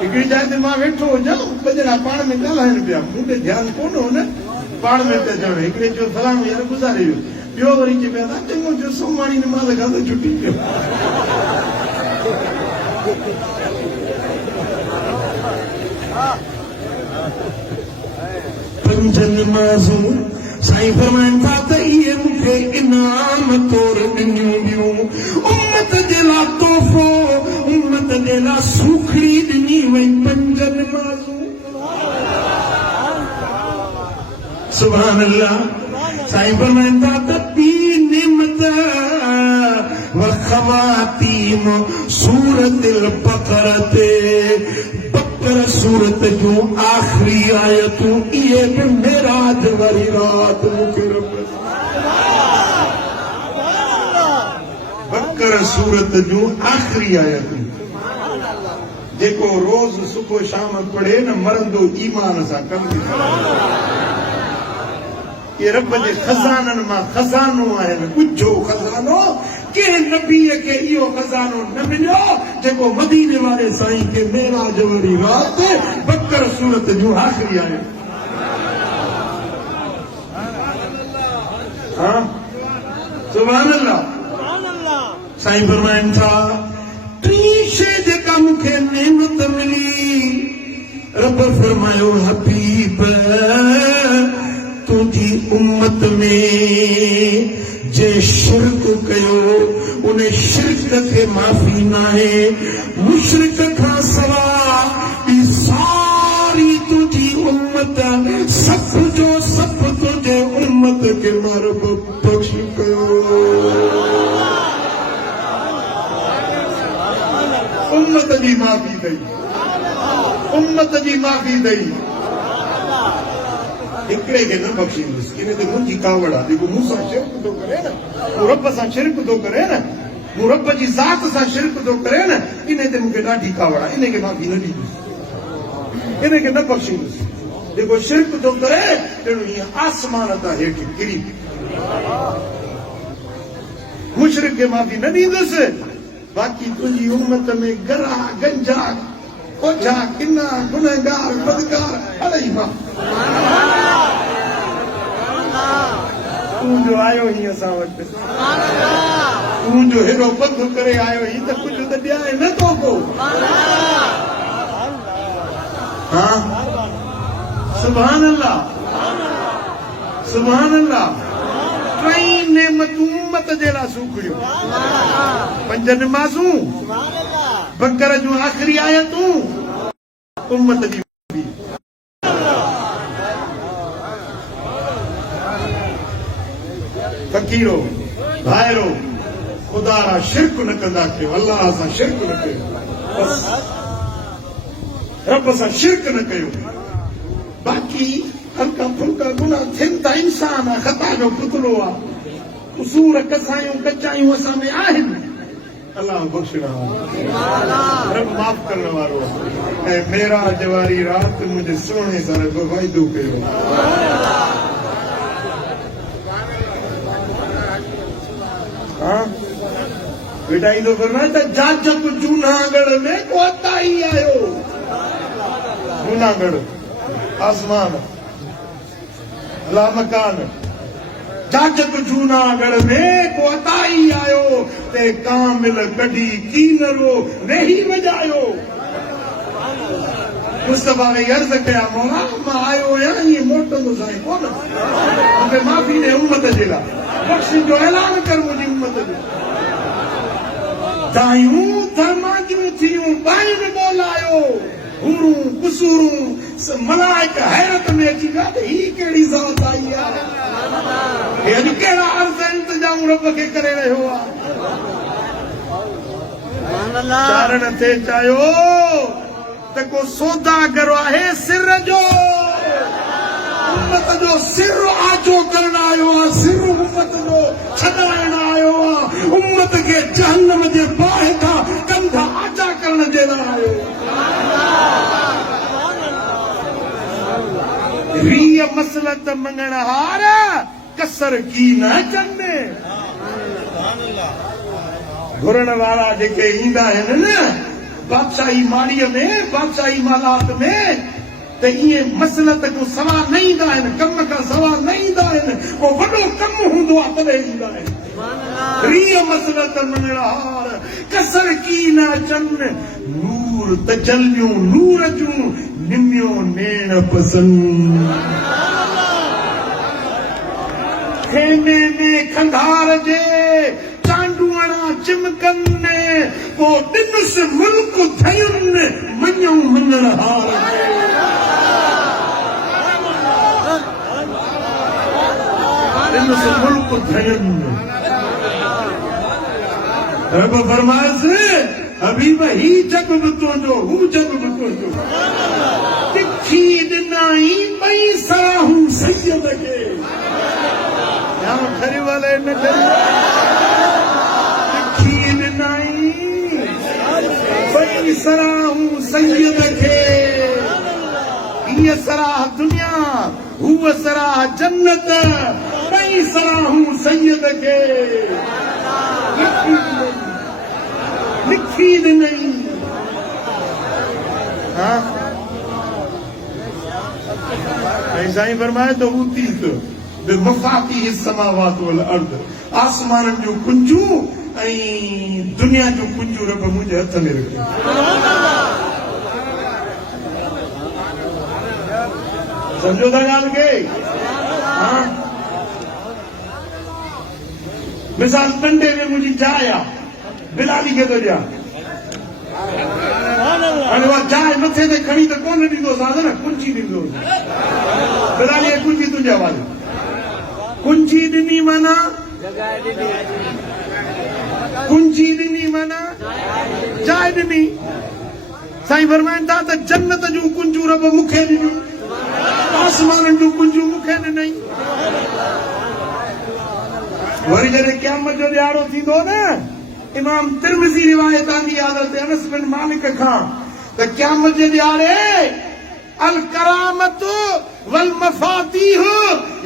हिकिड़ी जाइ ते मां वेठो हुजां ॿ ॼणा पाण में ॻाल्हाइनि पिया मूं ते ध्यानु कोन हो न पाण में पिया चवनि हिकिड़े चयो फलाणो यार गुज़ारे वियो ॿियो वरी चए पिया चङो जो सोमाणी नमाज़ खां त छुटी पियो पंज नमाज़ूं साईं फरमाइनि था त इहे मूंखे इनाम तौर ॾिनियूं ॿियूं उम्मत जे लाइ तोहफ़ो उम्मत जे लाइ सूखड़ी ॾिनी वई पंज नमाज़ूं सुभान अल्लाह साईं फरमाइनि था त ॿी नेमत वख़वातीम सूरतिल बक़र ते बक़र सूरत जूं आख़िरी आयतूं इहे बि मेराज वारी रात मूंखे रब बक़र सूरत जूं आख़िरी आयतूं जेको रोज़ सुबुह शाम पढ़े न मरंदो ईमान सां कम ये रब जे खज़ाननि मां खज़ानो आहे न ॻुझो खज़ानो कंहिं नबीअ खे इहो खज़ानो न मिलियो जेको मदीने वारे साईं खे मेराज वारी रात बक़र सूरत जूं आख़िरी आहे हा सुभान अल्लाह साईं फरमाइनि था टी शइ जेका मूंखे नेमत मिली रब फरमायो हबीब तुंहिंजी उम्मत में जे शिरक कयो उन शिरक खे माफ़ी न आहे मुशरिक खां सवाइ सारी तुंहिंजी उम्मत सभ जो सभ तुंहिंजे उम्मत खे मां रब बख़्श कयो उम्मत जी माफ़ी ॾई उम्मत जी माफ़ी ॾई हिकिड़े खे न बख़्शींदुसि इन ते मुंहिंजी कावड़ आहे जेको मूं सां शिरक थो करे न मूं रब सां शिरक थो करे न मूं रब जी ज़ात सां शिरक थो करे न इन ते मूंखे ॾाढी कावड़ आहे इन खे माफ़ी न ॾींदुसि इन खे न बख़्शींदुसि जेको शिरक थो करे ॼणु हीअं आसमान तां हेठि किरी मुशरिक खे माफ़ी न ॾींदुसि बाक़ी तुंहिंजी उम्मत में गरा गंजा ओझा किना गुनहगार बदकार अड़ई मां तूं जो आयो ही असां वटि तूं जो हेॾो पंधु करे आयो ही त कुझु त ॾियारे नथो को हा सुभान अल्लाह सुभान अल्लाह टई नेमतूं उम्मत जे लाइ सूखड़ियूं पंज नमाज़ूं बक़र जूं आख़िरी आयतूं उम्मत जी फ़कीरो भाइरो ख़ुदा सां शिरक न कंदा कयो अल्लाह सां शिरक न कयो बस रब सां शिरक न कयो बाक़ी हल्का फुल्का गुनाह थियनि था इंसान आहे ख़ता जो पुतलो आहे कसूर कसायूं कचायूं असां में आहिनि अल्लाह बख़्शण रब माफ़ करण वारो ऐं मेराज वारी रात मुंहिंजे सोणे सां रब वाइदो कयो हा बेटा ईंदो फरमाए त जाजक जूनागढ़ में कोताही आयो जूनागढ़ आसमान अला मकान जाजक जूनागढ़ में कोताही आयो ते कामिल कढी कीनरो वेही वॼायो मुस्तफा ने अर्ज़ कया मौला मां आयो आहियां ईअं मोटंदो साईं कोन मूंखे माफ़ी ॾे उम्मत जे लाइ बख़्शिश जो ऐलान कर मुंहिंजी उम्मत जो दायूं धर्माजूं थियूं ॿाहिरि ॿोलायो हूरूं कुसूरूं मलाइक हैरत में अची विया त ही कहिड़ी ज़ात आई आहे हे अॼु कहिड़ा अर्ज़ इंतजाम रब खे करे रहियो आहे चारण ते चाहियो त को सौदागर आहे सिर जो उम्मत जो सिर आजो करण आयो आहे सिर उम्मत जो छॾाइण आयो आहे उम्मत के जहन्नम जे बाहि खां कंध आजा करण जे लाइ आयो। रीअ मसलत मंगण हार कसर की न चंदे। घुरण वारा जेके ईंदा आहिनि न बादशाही माड़ीअ में, बादशाही मालात में, त इएं मसलत को सवा न ईंदा आहिनि, कम खां सवा न ईंदा आहिनि। को वॾो कमु हूंदो आहे तॾहिं ईंदा आहिनि। रीअ मसलत मंगण हार कसर की न चंद। नूर तजल्लियूं नूर जूं निमियो नेण पसंद। खेमे में खंधार जे चांडूअणा चिमकनि को ॾिनुसि मुल्क थयुनि मञूं मंगण हार जे। ॾिनुसि मुल्क थयुनि। रब फरमाइसि हबीब ही जग बि तुंहिंजो, हू जग बि तुंहिंजो। तिखी ॾिनाई ॿई सराहूं सैयद खे। या खरी वाले न तिखी ॾिनाई ॿई सराहूं सैयद खे। हीअ सराह दुनिया, हूअ सराह जन्नत, ॿई सराहूं सैयद खे। लिखी ॾिनई। ऐं साईं फरमाए तो ऊतीस बिमफ़ातिह समावात वल अर्द। आसमाननि जूं कुंजूं ऐं दुनिया जूं कुंजूं रब मुंहिंजे हथ में रखी। सम्झो था ॻाल्हि खे? मिसाल डंडे में मुंहिंजी जाइ आहे, बिलाली खे थो ॾियां। हाणे उहा जाइ मथे ते खणी त कोन ॾींदोसांसि न, कुंजी ॾींदोसि। बिलाली कुंजी तुंहिंजे हवाले। कुंजी ॾिनी माना, कुंजी ॾिनी माना जाइ ॾिनी। साईं फरमाइनि था त जन्नत जूं कुंजूं रब मूंखे ॾिनियूं, आसमाननि जूं कुंजूं मूंखे ॾिनई। वरी जॾहिं क़यामत जो ॾियारो थींदो न, इमाम तिरमिज़ी रिवायत आंदी हज़रत अनस बिन मालिक खां त क़यामत जे ॾियारे अल करामत वल मफातीह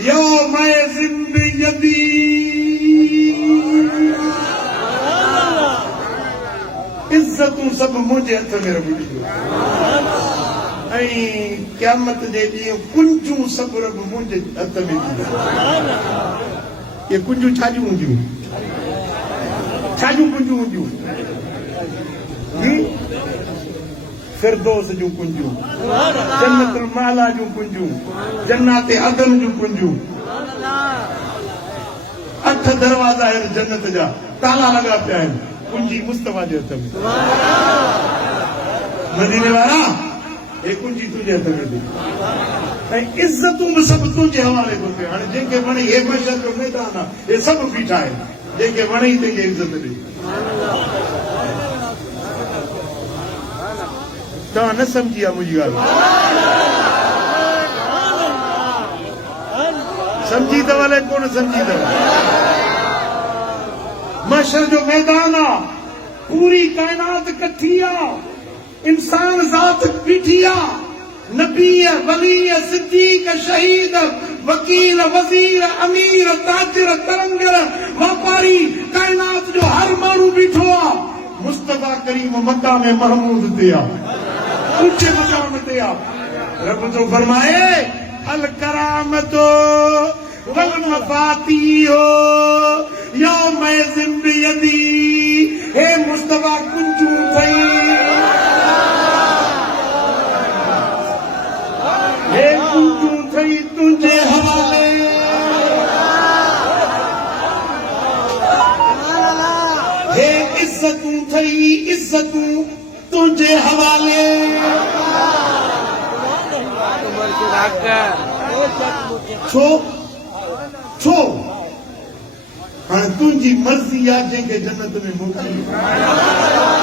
यौमइज़िन बियदी। इज़तूं सभु मुंहिंजे हथ में रब ॾिनियूं ऐं क़यामत जे ॾींहुं कुंजूं सभु रब मुंहिंजे हथ में ॾिनियूं। ये कुंजूं छाजूं हूंदियूं? छाजूं कुंजूं हूंदियूं? जी फिरदौस जूं कुंजूं, जन्नतुल माला जूं कुंजूं, जन्नत अदन जूं कुंजूं। 8 दरवाज़ा आहिनि जन्नत जा, ताला लॻा पिया आहिनि। कुंजी मुस्तफा जे हथ में। मदीने वारा हे कुंजी तुंहिंजे हथ में ॾे। ऐं इज़तूं बि सभु तुंहिंजे हवाले थो थिए। हाणे जंहिंखे वणे, हे मशहर जो मैदान आहे, हे सभु बीठा आहिनि, जंहिंखे वणे तंहिंखे इज़त ॾे। तव्हां न सम्झी आहे मुंहिंजी ॻाल्हि? सम्झी अथव अलाए कोन सम्झी अथव? मशहर जो मैदान आहे, पूरी काइनात कठी आहे, इंसान ज़ात बीठी आहे। नबी, वली, सिद्दीक, शहीद, वकील, वज़ीर, अमीर, ताजिर, तरंगर, वापारी, काइनात जो हर माण्हू बीठो आहे। मुस्तफा करीम मकाम महमूद ते आहे, ऊंचे मकाम ते आहे। रब तो फरमाए अल करामतो वल मफातीह यौमइज़िन बियदी। हे मुस्तफा कुंजूं अथई, हे कुंजूं अथई तुंहिंजे हवाले। हे इज़तूं अथई, इज़तूं तुंहिंजे हवाले। छो छो हाणे तुंहिंजी मर्ज़ी आहे जंहिंखे जन्नत में मोकिली।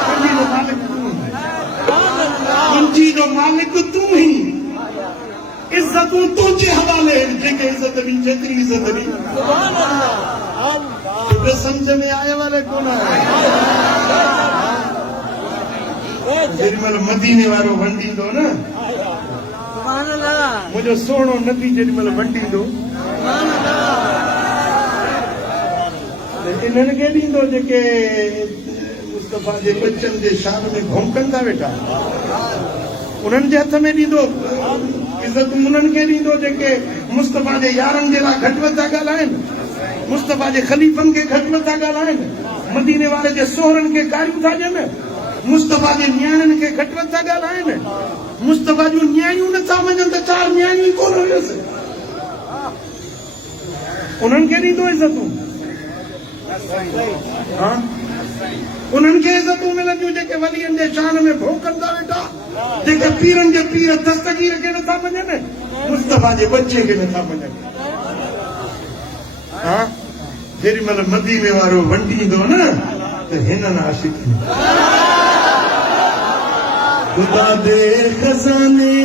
कुंजी जो मालिक तूं आहीं, कुंजी जो मालिक तूं ही। इज़तूं तुंहिंजे हवाले, जंहिंखे इज़त ॾी, जेतिरी इज़त ॾी। वे समझ में आए वाले कौन आए जेरी मल मदीने वारो वंडी दो ना मुझे सोनो नबी जेरी मल वंडी दो इन्हनि खे ॾींदो जेके मुस्तफ़ा जे बचन जे शान में भौंकनि था वेठा उन्हनि जे हथ में ॾींदो इज़त उन्हनि खे ॾींदो जेके मुस्तफ़ा जे यारनि जे लाइ घटि वधि था ॻाल्हाइनि मुस्तफ़ा जे ख़लीफ़नि खे घटि वधि था ॻाल्हाइनि मदीने वारे जे सोहरनि खे कारियूं था ॾियनि मुस्तफ़ा जे न्याणियुनि खे घटि वधि था ॻाल्हाइनि मुस्तफ़ा जूं न्याणियूं नथा वञनि त 4 न्याणियूं कोन हुयसि उन्हनि खे ॾींदो इज़तूं हाँ उन्हनि खे इज़तूं मिलंदियूं जेके वलियनि जे शान में भौंकनि था वेठा जेके पीरनि जे पीर दस्तगीर खे नथा मञनि मुस्तफ़ा जे बचे खे नथा मञनि हाँ जेॾी महिल मदीने वारो वंडींदो न त हिननि आशिक़ खुदा दे खज़ाने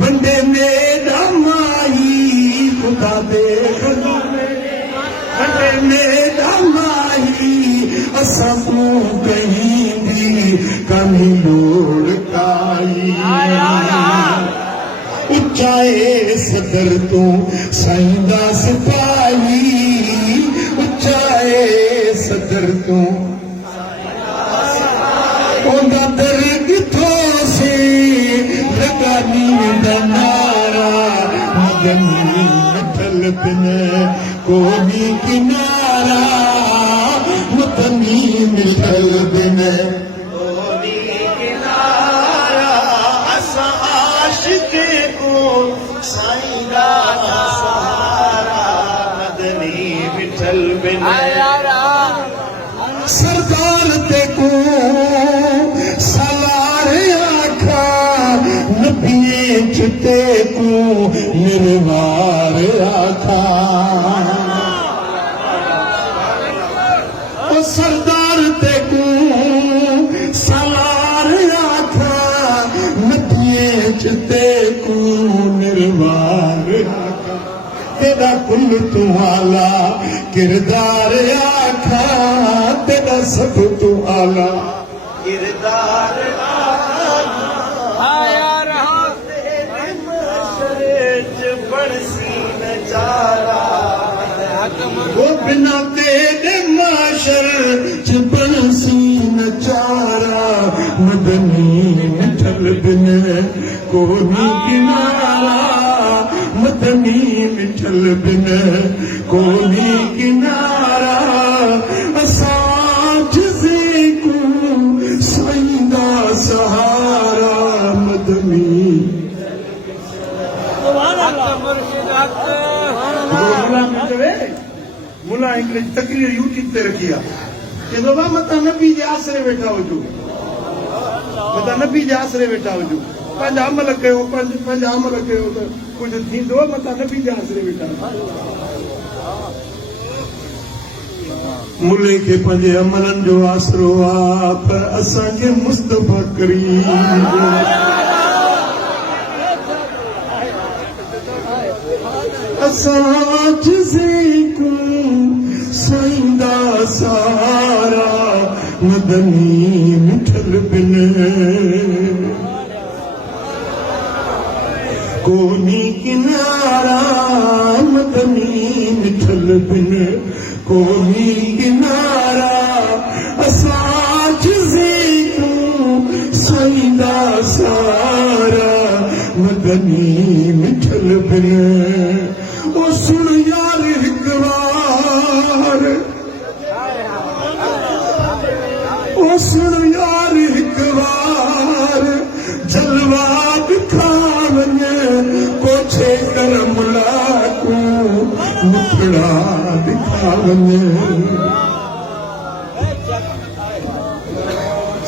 वंडे में दामाई खुदा दे खज़ाने वंडे में दामाई असां तूं कहीं दी कमी लोड़ काई उचाए सदर तू साईंदा सिपाही उचाए सदर तू ओंदा दर किथो से लगानी नारा मदनी मठल बिन कोई किनारा मदनी मिठल बिन कोई किनारा असां आशिक़ को साईंदा सहारा मदनी मिठल बिन सरदार ते को सलार आखा नबिये चिते को निर्वार आखा ओ सरदार ते को सलार आखा नबिये चिते को निर्वार आखा तेरा कुल तू आला किरदार आखा तेरा सब तू आला किरदार आया रहा बड़सी नजारा वो बिना तेरे माशर च बड़सी नजारा मदनी मिठल बिन कोई किनारा मदनी मिठल बिन कोई किनारा असां जिसे को साईंदा सहारा मदनी मुला हिकिड़ी तकरीर यूट्यूब ते रखी आहे चवंदो आहे मता नबी जे आसरे वेठा हुजो मता नबी जे आसरे वेठा हुजो पंहिंजा अमल कयो पंहिंजा अमल कयो त कुझु थींदो मता नबी जे आसरे वेठा मुले खे पंहिंजे अमलनि जो आसरो आहे पर असांखे मुस्तफ़ा करीम असां जिसे को साईंदा सहारा मदनी मिठल बिन कोई किनारा मदनी मिठल बिन कोई किनारा असां जिसे को साईंदा सहारा मदनी मिठल बिन ओ सुन यार हिक बार ओ सुन यार हिक बार जलवा दिखा वञे कोठे कर मुलाकू मुखड़ा दिखा वञे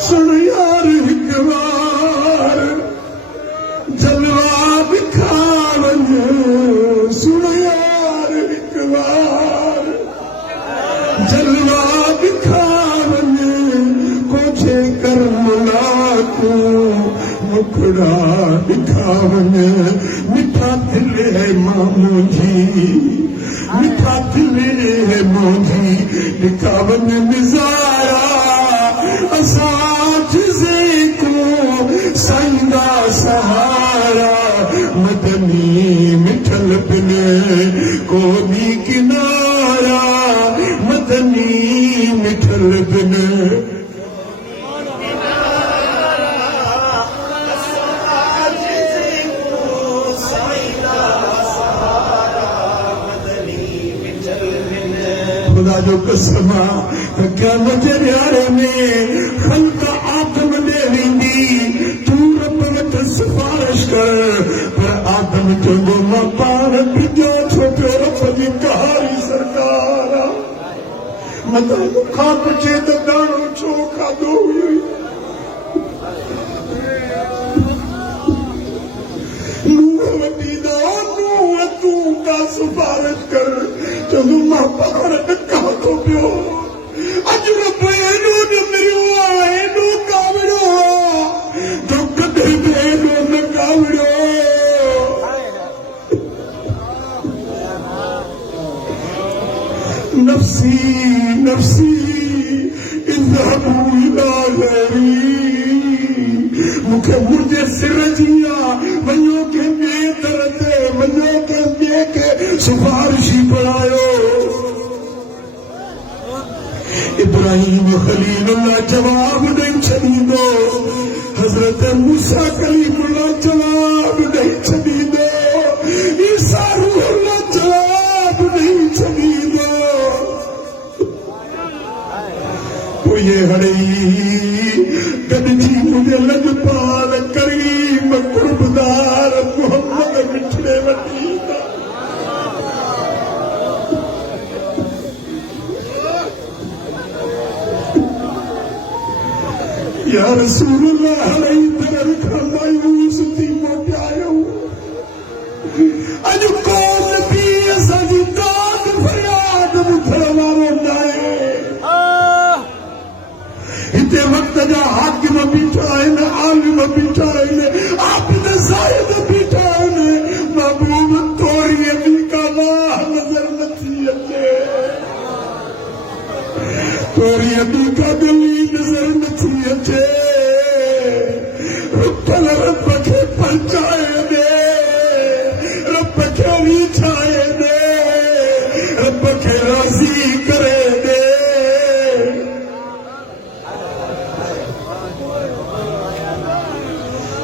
सुन यार हिक बार जलवा दिखा वञे सुन यार हिक बार जलवा दिखा वञे कोठे कर मुलाकू मुखड़ा दिखा वञे मिठा दिल है मामू जी मिठा दिल है मोजी दिखावन नजारा असाज से को संगा सहारा मदनी मिठल बिन को भी किनारा मदनी मिठल बिन खुदा जो कसमा क्या नजरियारे में खलका आदम दे वेंदी तू रब वट सिफारिश कर पर आदम जो मां पाण बिजो छो पियो रब जी कहारी सरकार मत मुखां पुछे त दाणो छो खाधो हुई नूह वठी दा नूह तू का सिफारिश कर चलो मां पाण ॾका थो पियो अॼु रब एॾो न मिरियो आहे एॾो कावड़ो जो कॾहिं बि एॾो न कावड़ो नफ़्सी नफ़्सी इज़हबू इला गैरी मूंखे मुंहिंजे सिर जी आहे वञो के ॿिए दर ते वञो के ॿिए खे सिफारिशी बणायो इब्राहिम खलीलुल्लाह जवाब ॾेई छॾींदो हज़रत मूसा कलीमुल्लाह जवाब ॾेई छॾींदो ईसा रूहुल्लाह जवाब ॾेई छॾींदो पोइ ये हड़ई गॾिजी मुंहिंजे लॼपाल करीम कुर्बदार मोहम्मद मिठड़े वठी या रसूल अल्लाह हलई दर खां मायूस थी मोटियायो अॼु कौम बि असांजी दाद फरियाद ॿुधण वारो न आहे हिते वक़्त जा हाकिम बीठा आहिनि आलिम बीठा आहिनि आबिद ज़ाहिद बीठा आहिनि महबूब तोरीअ बि का वाह नज़र नथी अचे तोरीअ बि का दिली नज़र नथी अचे रुपल रब खे पहुचाए ॾे रब खे विछाए ॾे रब खे राज़ी करे ॾे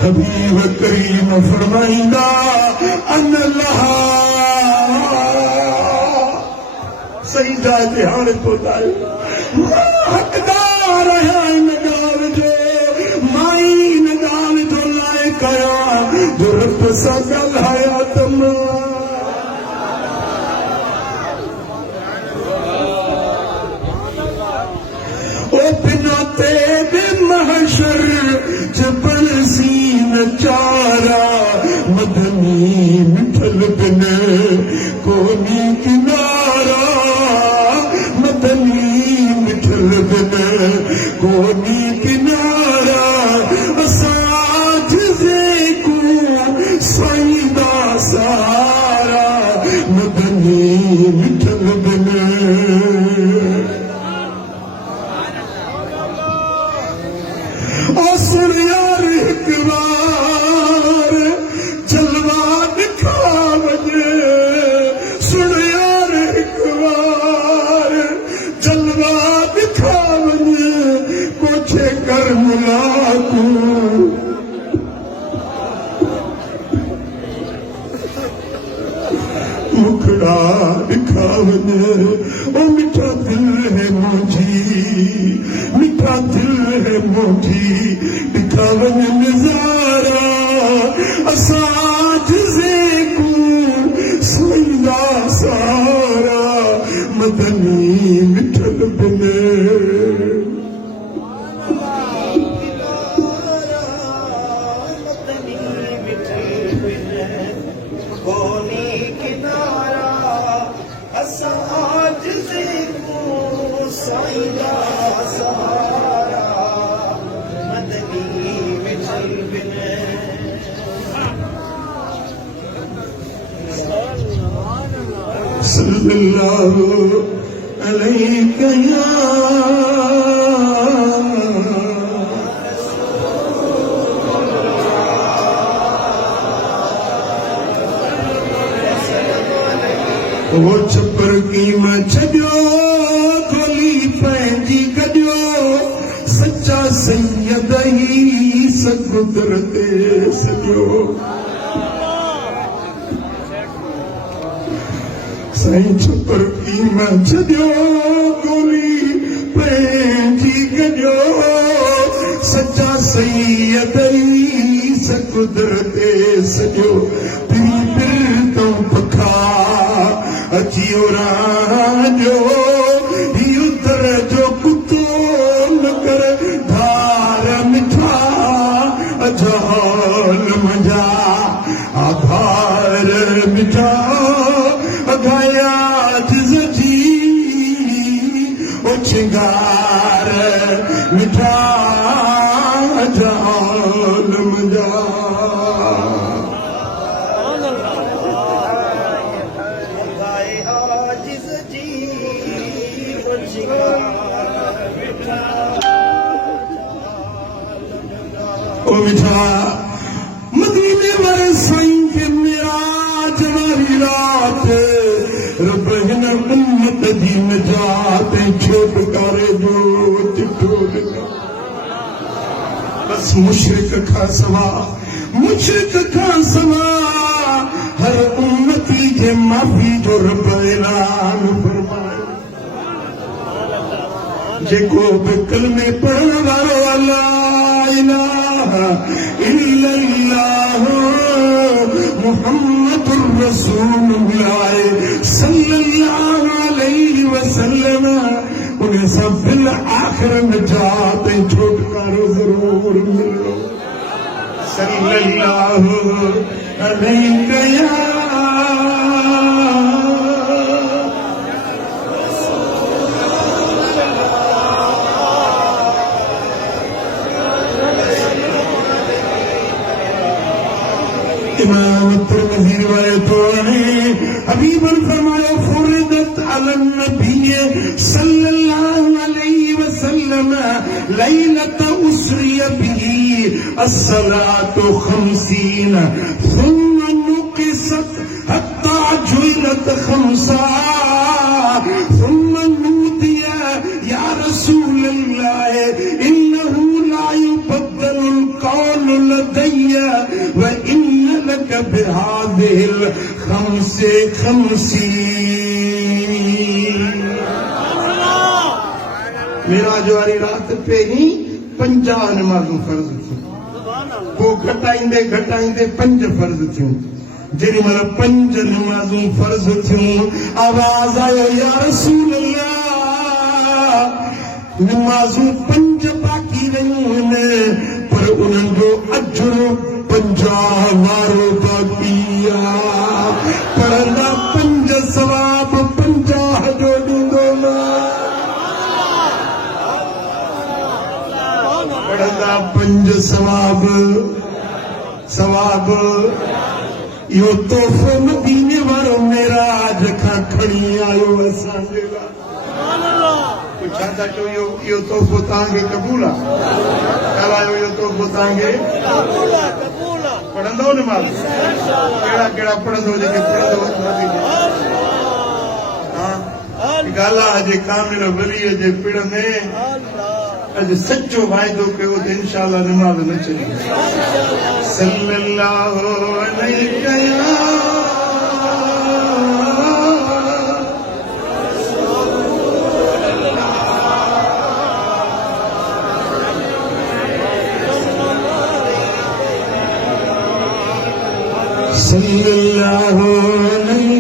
हबीब करीम फरमाईंदा अल्लाह सही जाइ ते हाणे पहुचायो हक़दार आहियां इन ॻाल्हि जो माई इन ॻाल्हि जो लाइक़ आहियां जो रब सां ॻाल्हाया त मां ओ बिना तेरे महशर जबल सीन चारा मदनी मिठल बिन कोनी किनारा मदनी मिठल बिन कोनी किनारा असाज से को साईदा सारा मदनी मिठल बिन सुन यार हिक बार जलवा दिखा वञे सुन यार हिक बार जलवा दिखा वञे कोठे कर मुलाकू मुखड़ा दिखा वञे ओ मिठा दिल है मुंहिंजी मिठा दिल है मुंहिंजी दिखा वञे नज़ारा असाज से को सईदा सारा मदनी मिठल बिन सारा मदनी मिठल बिन सल्लल्लाहु अलैहि या वो छपर की मैं छॾियो खोली पंहिंजी कढियो सच्चा सैयद ही सकुदर ते सॼो साईं छपर की मैं छॾियो खोली पंहिंजी कढियो सच्चा सैयद ही सकुदर ते सॼो पिरी पिर तो पखा अचियो राजो हियो तर जो कुतो न कर धार मिठा अझाल मजा आधार मिठा अघाया जिजी ओ छिंगार मिठा अझाल मजा ओ मिठा मदीने वाले साईं के मेराज वाली रात रब हिन उम्मत जी निजात छोटकारे जो चिठो लिखा बस मुशरिक खां सवा हर उम्मती के माफ़ी जो रब ऐलान फरमाए जेको बि कलमे पढ़ण वारो अल्लाह इलाहा इल्लल्लाह मुहम्मदुर रसूलुल्लाह सल्लल्लाहु अलैहि वसल्लम उन सां बिल आख़िर निजात ऐं छुटकारो ज़रूर मिलंदो सल्लल्लाहु अलैहि या इमाम तिरमिज़ी रिवायत है हबीबुल फरमाया फुरिदत अलन नबी सल्लल्लाहु अलैहि वसल्लम लैलत उसरिय बिही अस्सलातु 50 थुम्मा नुक़िसत हत्ता जुइलत 5 थुम्मा नूदिया या रसूलल्लाह इन्नहु ला युबद्दलुल क़ौलु लदय्या व लक बिहादिल खमसे खमसी मेराज वारी रात पे ही 50 नमाज़ूं फर्ज़ थियूं पोइ घटाईंदे 5 फर्ज़ थियूं जेॾी महिल 5 नमाज़ूं फर्ज़ थियूं आवाज़ आयो या रसूल अल्लाह नमाज़ूं 5 बाक़ी रहियूं आहिनि पर उन्हनि जो अजर 50 वारो बाक़ी आहे पढ़ंदा 5 सवाब 50 जो ॾींदो न पढ़ंदा 5 सवाब इहो तोहफ़ो मदीने वारो मेराज खां खणी आयो असांजे लाइ छा था चओ इहो तोहफ़ो तव्हांखे क़बूल आहे ॻाल्हायो इहो तोहफ़ो तव्हांखे पढ़ंदो न माल कहिड़ा पढ़ंदो जेके पढ़ंदो ॻाल्हि आहे अॼु कामिल वलीअ जे पिण में अॼु सचो वाइदो कयो त इंशाअल्लाह नमाज़ न छॾी सल्लल्लाहु अलैहि सल्लल्लाहु अलैहि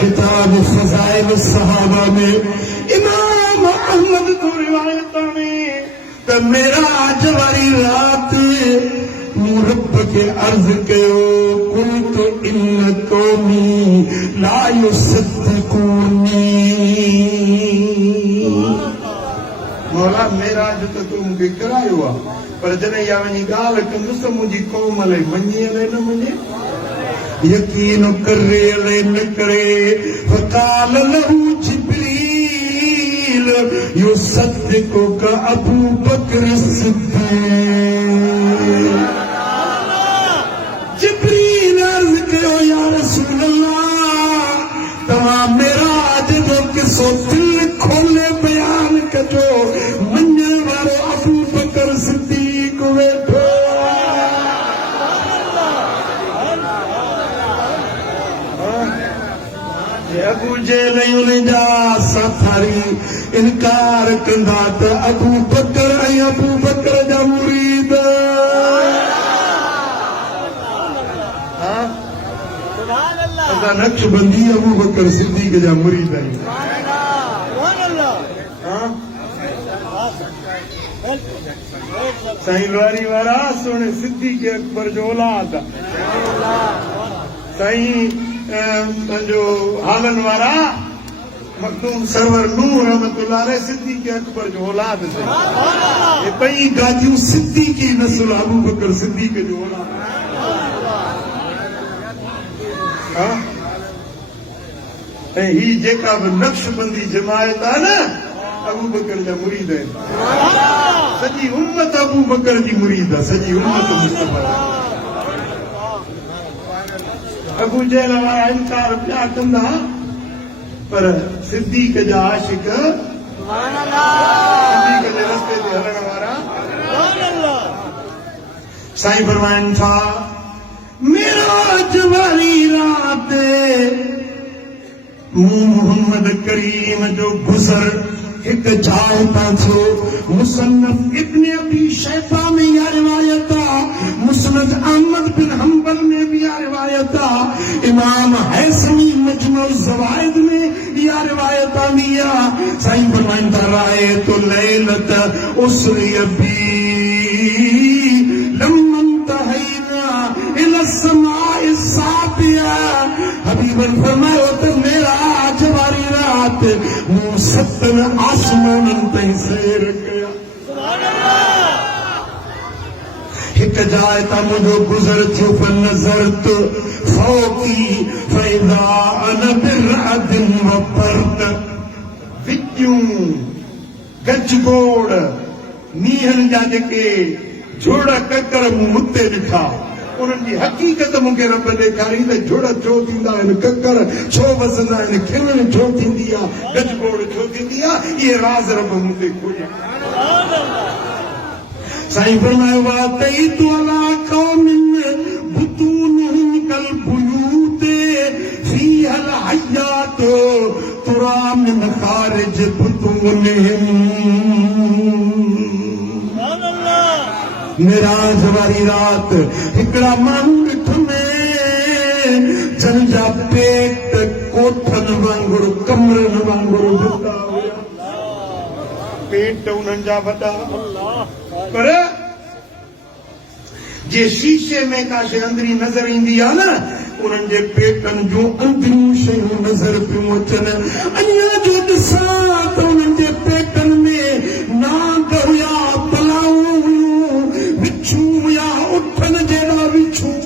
किताब फज़ाइल सहाबा में इमाम अहमद को रिवायत में त मेराज वारी रात मूं रब के अर्ज़ कयो कुंत इन कौमी ला युसद्दिक़ूनी मौला मेरा जो तो तू मूंखे करायो आहे पर जॾहिं इहा वञी ॻाल्हि कंदुसि त मुंहिंजी क़ौम अलाए मञे अलाए न मञे यकीन करे अलाए न करे फक़ाल लहू जिब्रील युसद्दिकुका अबू बकर सिद्दीक़ जिब्रील अर्ज़ कयो या रसूल अल्लाह तव्हां मेराज जो किसो दिल खोले बयान कजो मञण वारो अबू बकर सिद्दीक़ वेठो अबू जेल उन जा साथी इनकार कंदा त अबू बकर ऐं अबू बकर जा मुरीद असां नक्शबंदी अबू बकर सिद्दीक़ जा मुरीद आहियूं साईं लोहारी वारा सोने सिद्दीक़ अकबर जो औलाद साईं जो हालन वारा मखदूम सरवर नूह रहमतुल्लाह अलैह सिद्दीक़ अकबर जो औलाद थे ये पई गादियूं सिद्दीक़ नस्ल अबू बकर सिद्दीक़ जो औलाद ऐं ही जेका बि नक्शबंदी जमायत आहे न अबू बकर जा मुरीद आहिनि सॼी उम्मत अबू बकर जी मुरीद आहे सॼी उम्मत मुस्तफा अबू जहल वारा इनकार पिया कंदा पर सिद्दीक़ जा आशिक सिद्दीक़ जे रस्ते ते हलण वारा साईं फरमाइनि था मेराज वारी रात मोहम्मद करीम जो गुज़र एक जाए था थियो मुसन्नफ इब्न अबी शैबा में यह रिवायत आहे मुस्नद अहमद बिन हंबल में भी यह रिवायत आहे इमाम हैसमी मजमू ज़वाइद में यह रिवायत आई आहे साईं फरमाइनि था राय तो लैलत उसरी बी लम्मन तहैना इला समाए साबिया हबीबन फरमायो त मेरा आज वारी रात मूं सतन आसमाननि ताईं सैर कया हिक जाइ तां मुंहिंजो गुज़र थियो फनज़रत फौकी फैदा अना बिरअदिन व पर्द विचूं गजगोड़ मीहनि जा जेके जोड़ ककर मूं मुते ॾिठा उन्हनि जी हक़ीक़त मूंखे रब ॾेखारी त जोड़ छो थींदा आहिनि ककर छो वसंदा आहिनि खिलण छो थींदी आहे गजगोड़ छो थींदी आहे इहे राज़ रब मूंखे खोलिया साईं फरमायो वातईतु अला क़ौमिन बुतूनुहुम कल बुयूत फीहल हयात तुरा मिन खारिज बुतूनिहिम मेराज वारी रात हिकड़ा माण्हू ॾिठुमे जन जा पेट कोठनि वांगुरु कमरनि वांगुरु वॾा हुया पेट उन्हनि जा वॾा पर जे शीशे में का शइ अंदरी नज़र ईंदी आहे न उन्हनि जे पेटनि जूं अंदरियूं शयूं नज़र पियूं अचनि अञा जो ॾिसां त उन्हनि जे पेटनि में नाग हुया पलाऊं हुयूं विछूं हुया उठनि जहिड़ा विछूं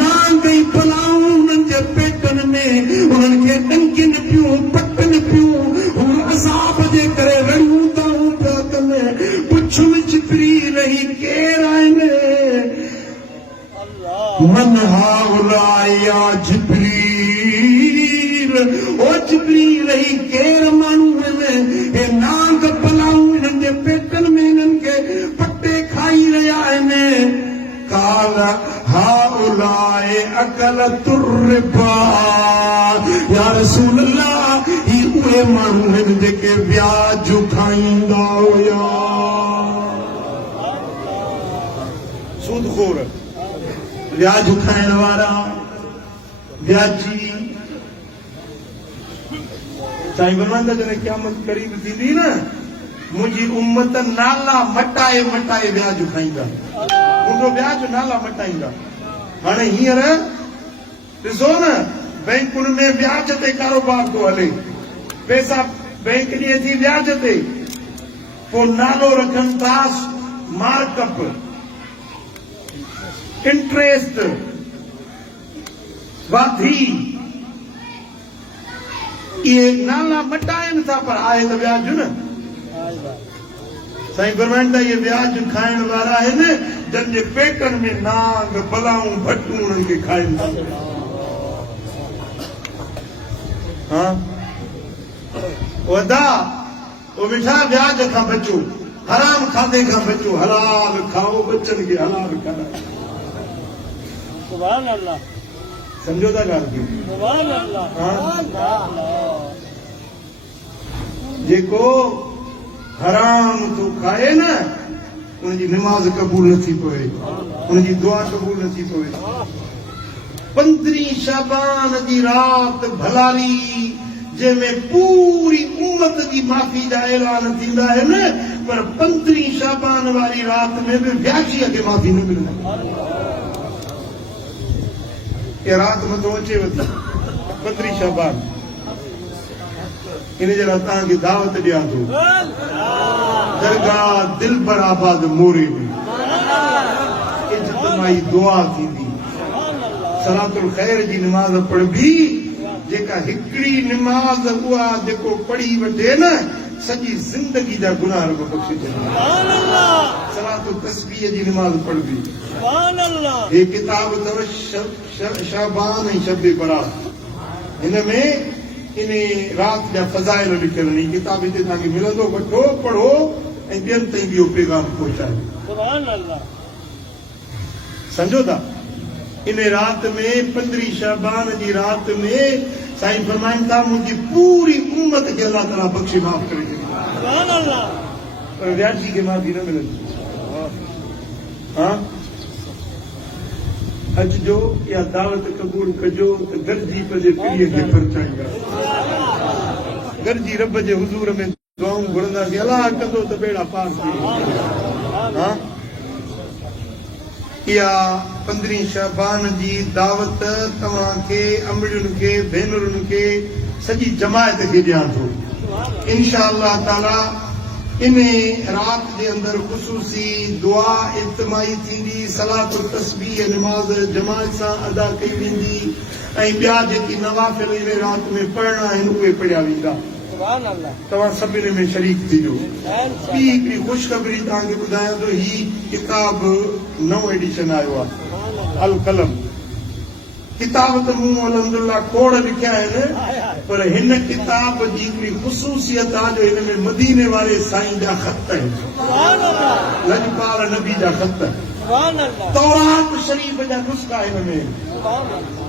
नाग ई पलाऊं उन्हनि जे पेटनि में उन्हनि खे ॾंगियुनि पियूं पटनि पियूं हू अज़ाब जे करे रड़ियूं ताऊं पिया कनि पुछुनि जिब्रील ही केर आहिनि मन हाउलाए या जिब्रील ओ जिब्रील ही केर माण्हू आहिनि हे नाग पलाऊं हिननि जे पेटनि में हिननि खे पटे खाई रहिया आहिनि काल हाउलाए अकलतुर रिबा या रसूल अल्लाह ही उहे माण्हू आहिनि जेके व्याज खाईंदा हुया सूदखोर व्याज खाइण वारा व्याजी साईं फरमाईंदा जॾहिं क़यामत क़रीब थींदी न मुंहिंजी उम्मत नाला मटाए मटाए व्याज खाईंदा मुंहिंजो व्याज नाला मटाईंदा हाणे हींअर ॾिसो न बैंकुनि में व्याज ते कारोबार थो हले पैसा बैंक ॾिए थी व्याज ते पो नालो रखन दास मार्कअप इंटरेस्ट वाधी ये नाला मटाइन था पर आए तो ब्याज न साईं फरमाइनि था ये ब्याज खाइण वारा है न जंहिंजे पेटन में नांग बलाऊं भटूं उन्हनि खे खाइनि था हाँ वदा वो मिठा ब्याज खां बचो हराम खाधे खां बचो हलाल खाओ बच्चन के हलाल खारायो सुभान अल्लाह समझो था ॻाल्हि खे सुभान अल्लाह हाँ जेको हराम तो खाए न उनजी निमाज़ कबूल नथी पवे उनजी दुआ कबूल नथी पवे 15 शाबान जी रात भलाली जंहिंमें पूरी उम्मत जी माफ़ी जा ऐलान थींदा आहिनि पर 15 शाबान वारी रात में बि व्यासीअ खे माफ़ी न मिलंदी ये रात में तो अचे वधी 15 शाबान इन जे लाइ तव्हांखे दावत ॾियां थो दरगाह दिलबर आबाद मोरे में इज्तमाही दुआ थींदी सलातुल खैर जी निमाज़ पढ़बी जेका हिकिड़ी निमाज़ उहा जेको पढ़ी वठे न सॼी ज़िंदगी जा गुनाह रब बख़्शे छॾींदा सलातुल तस्बीह जी निमाज़ पढ़बी सुभान अल्लाह ये किताब अथव शाबान ऐं शब बरात हिन में इन रात जा फज़ाइल लिखियल आहिनि किताब हिते तव्हांखे मिलंदो वठो पढ़ो ऐं ॿियनि ताईं इहो पैगाम पहुचायो सुभान अल्लाह समझो था इन रात में 15 शाबान जी रात में साईं फरमाइनि था मुंहिंजी पूरी उम्मत खे अल्लाह ताला बख़्शे माफ़ करे छॾींदो सुभान अल्लाह पर व्यासी खे माफ़ी न मिलंदी हाँ अचजो या दावत कबूल कजो त गॾिजी पंहिंजे पीढ़ीअ खे परचाईंदा गॾिजी रब जे हुज़ूर में दुआऊं घुरंदासीं अलाह कंदो त बेड़ा पार थी हाँ इहा 15 शाबान जी दावत तव्हांखे अमड़ियुनि खे भेनरुनि खे सॼी जमायत खे ॾियां थो इंशाअल्लाह ताला इन रात जे अंदर ख़ुसूसी दुआ इज्तिमाही थींदी सलातुल तस्बीह निमाज़ जमात सां अदा कई वेंदी ऐं ॿिया जेकी नवाफ़िल इन रात में पढ़णा आहिनि उहे पढ़िया वेंदा सुभान अल्लाह तव्हां सभिनी में शरीक थी वियो ॿी हिकिड़ी ख़ुशख़बरी तव्हांखे ॿुधायां थो ही किताब नओं एडिशन आयो आहे अल कलम किताब त मूं अलहमदुलिल्लाह खोड़ लिखिया आहिनि पर हिन किताब जी हिकिड़ी ख़ुसूसियत आहे जो हिन में मदीने वारे साईं जा ख़त आहिनि सुभान अल्लाह लजपाल नबी जा ख़त सुभान अल्लाह तौरात शरीफ़ जा नुस्ख़ा हिन में सुभान अल्लाह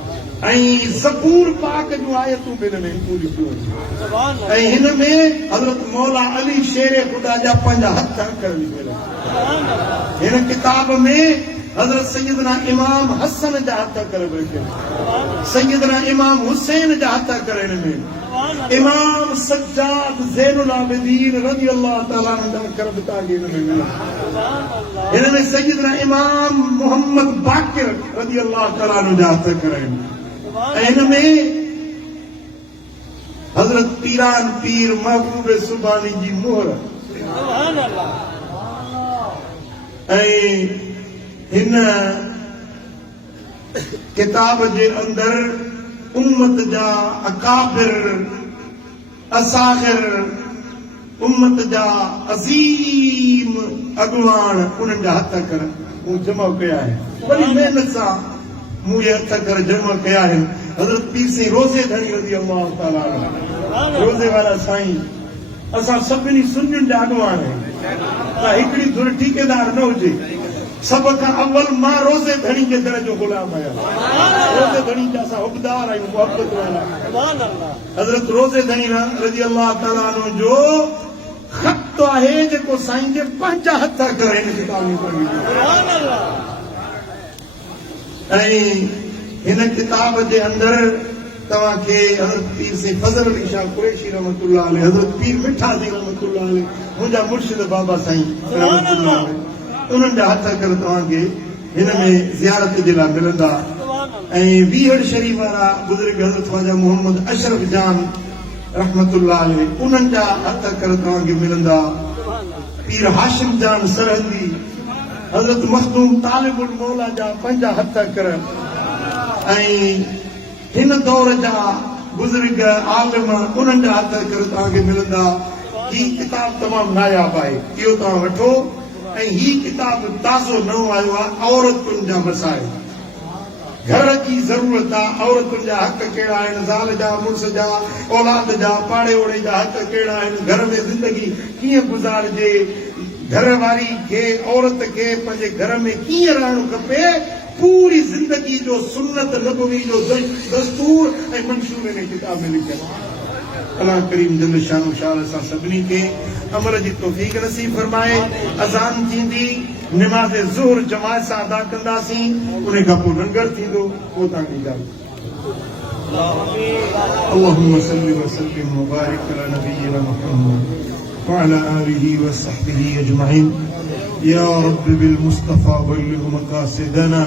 ऐं ज़बूर पाक जूं आयतूं बि हिन में पूरी सुभान ऐं हिन में हज़रत मौला अली शेर ख़ुदा जा पंहिंजा हथ अखर लिखियल अल्लाह हिन किताब में हज़रत सैयदना इमाम हसन जा हथ अखर बि लिखियल सैयदना इमाम हुसैन जा हथ अखर हिन में इमाम सज्जाद ज़ैनुल आबिदीन रज़ी अल्लाह ताला अन्हु जा अखर बि तव्हांखे हिन में मिलंदा हिन में सैयदना इमाम मोहम्मद बाक़िर रज़ी अल्लाह ताला अन्हु जा हथ अखर आहिनि ऐं हिन में हज़रत पीरान पीर महबूब सुबानी जी मोहर सुभान अल्लाह ऐं हिन किताब जे अंदर उम्मत जा अकाबिर असागिर उम्मत जा अज़ीम अॻुवान उन्हनि जा हथ अखर मूं जमा कया आहिनि वॾी महिनत सां मूं इहे हथ अखर जमा कया आहिनि हज़रत पीर साईं रोज़े धणी रज़ी अल्लाह ताला अन्हु रोज़े वारा साईं असां सभिनी सुन्नियुनि जा अॻुवान आहियूं त हिकिड़ी धुर ठेकेदार न हुजे सब खां अव्वल मां रोज़े धणी जे दर जो गुलाम आहियां रोज़े धणी जा असां हुबदार आहियूं मोहब्बत वारा सुभान अल्लाह हज़रत रोज़े धणी रज़ी अल्लाह ताला अन्हु जो ख़त आहे जेको साईं जे पंहिंजा हथ अखर हिन किताब में पढ़ी सुभान अल्लाह ऐं हिन किताब जे अंदर तव्हांखे हज़रत पीर साईं फज़ल अली शाह कुरैशी रहमतुल्लाह अलैह हज़रत पीर मिठा सिंह रहमतुल्लाह अलैह मुंहिंजा मुर्शिद बाबा साईं रहमतुल्लाह अलैह उन्हनि जा हथ अखर तव्हांखे हिन में ज़ियारत जे लाइ मिलंदा ऐं वीहड़ शरीफ़ वारा बुज़ुर्ग हज़रत ख्वाजा मोहम्मद अशरफ जान रहमतुल्लाह अलैह उन्हनि जा हथ अखर तव्हांखे मिलंदा पीर हाशिम जान सरहंदी हज़रत मखदूम तालिबुल मौला जा 5 हथ कर ऐं हिन दौर जा बुजुर्ग आलिम उन्हनि जा हथ कर तव्हांखे मिलंदा। ही किताब तमामु नायाब आहे, इहो तव्हां वठो। ऐं ही किताब ताज़ो नओं आयो आहे, औरतुनि जा मसाइल, घर की ज़रूरत आहे, औरतुनि जा हक़ कहिड़ा आहिनि, ज़ाल जा, मुड़ुस जा, औलाद जा, पाड़े ओड़े जा हक़ कहिड़ा आहिनि, घर में ज़िंदगी कीअं गुज़ारिजे, घर वारी खे औरत खे पंहिंजे घर में कीअं रहणो खपे, पूरी ज़िंदगी जो सुन्नत नबवी जो दस्तूर ऐं मंशूर हिन किताब में लिखियल आहे। अल्लाह करीम जल शानो शाल असां सभिनी खे अमल जी तौफ़ीक़ नसीब फरमाए। अज़ान थींदी, निमाज़ ज़ुहर जमात सां अदा कंदासीं, उन खां पोइ लंगर थींदो, पोइ तव्हांखे इजाज़त। अल्लाहुम्मा सल्लि व सल्लिम व बारिक अला नबिय्यिना मुहम्मद व अला आलिहि व सहबिहि अजमईन। या रब्बि बिल मुस्तफ़ा बल्लिग़ मक़ासिदना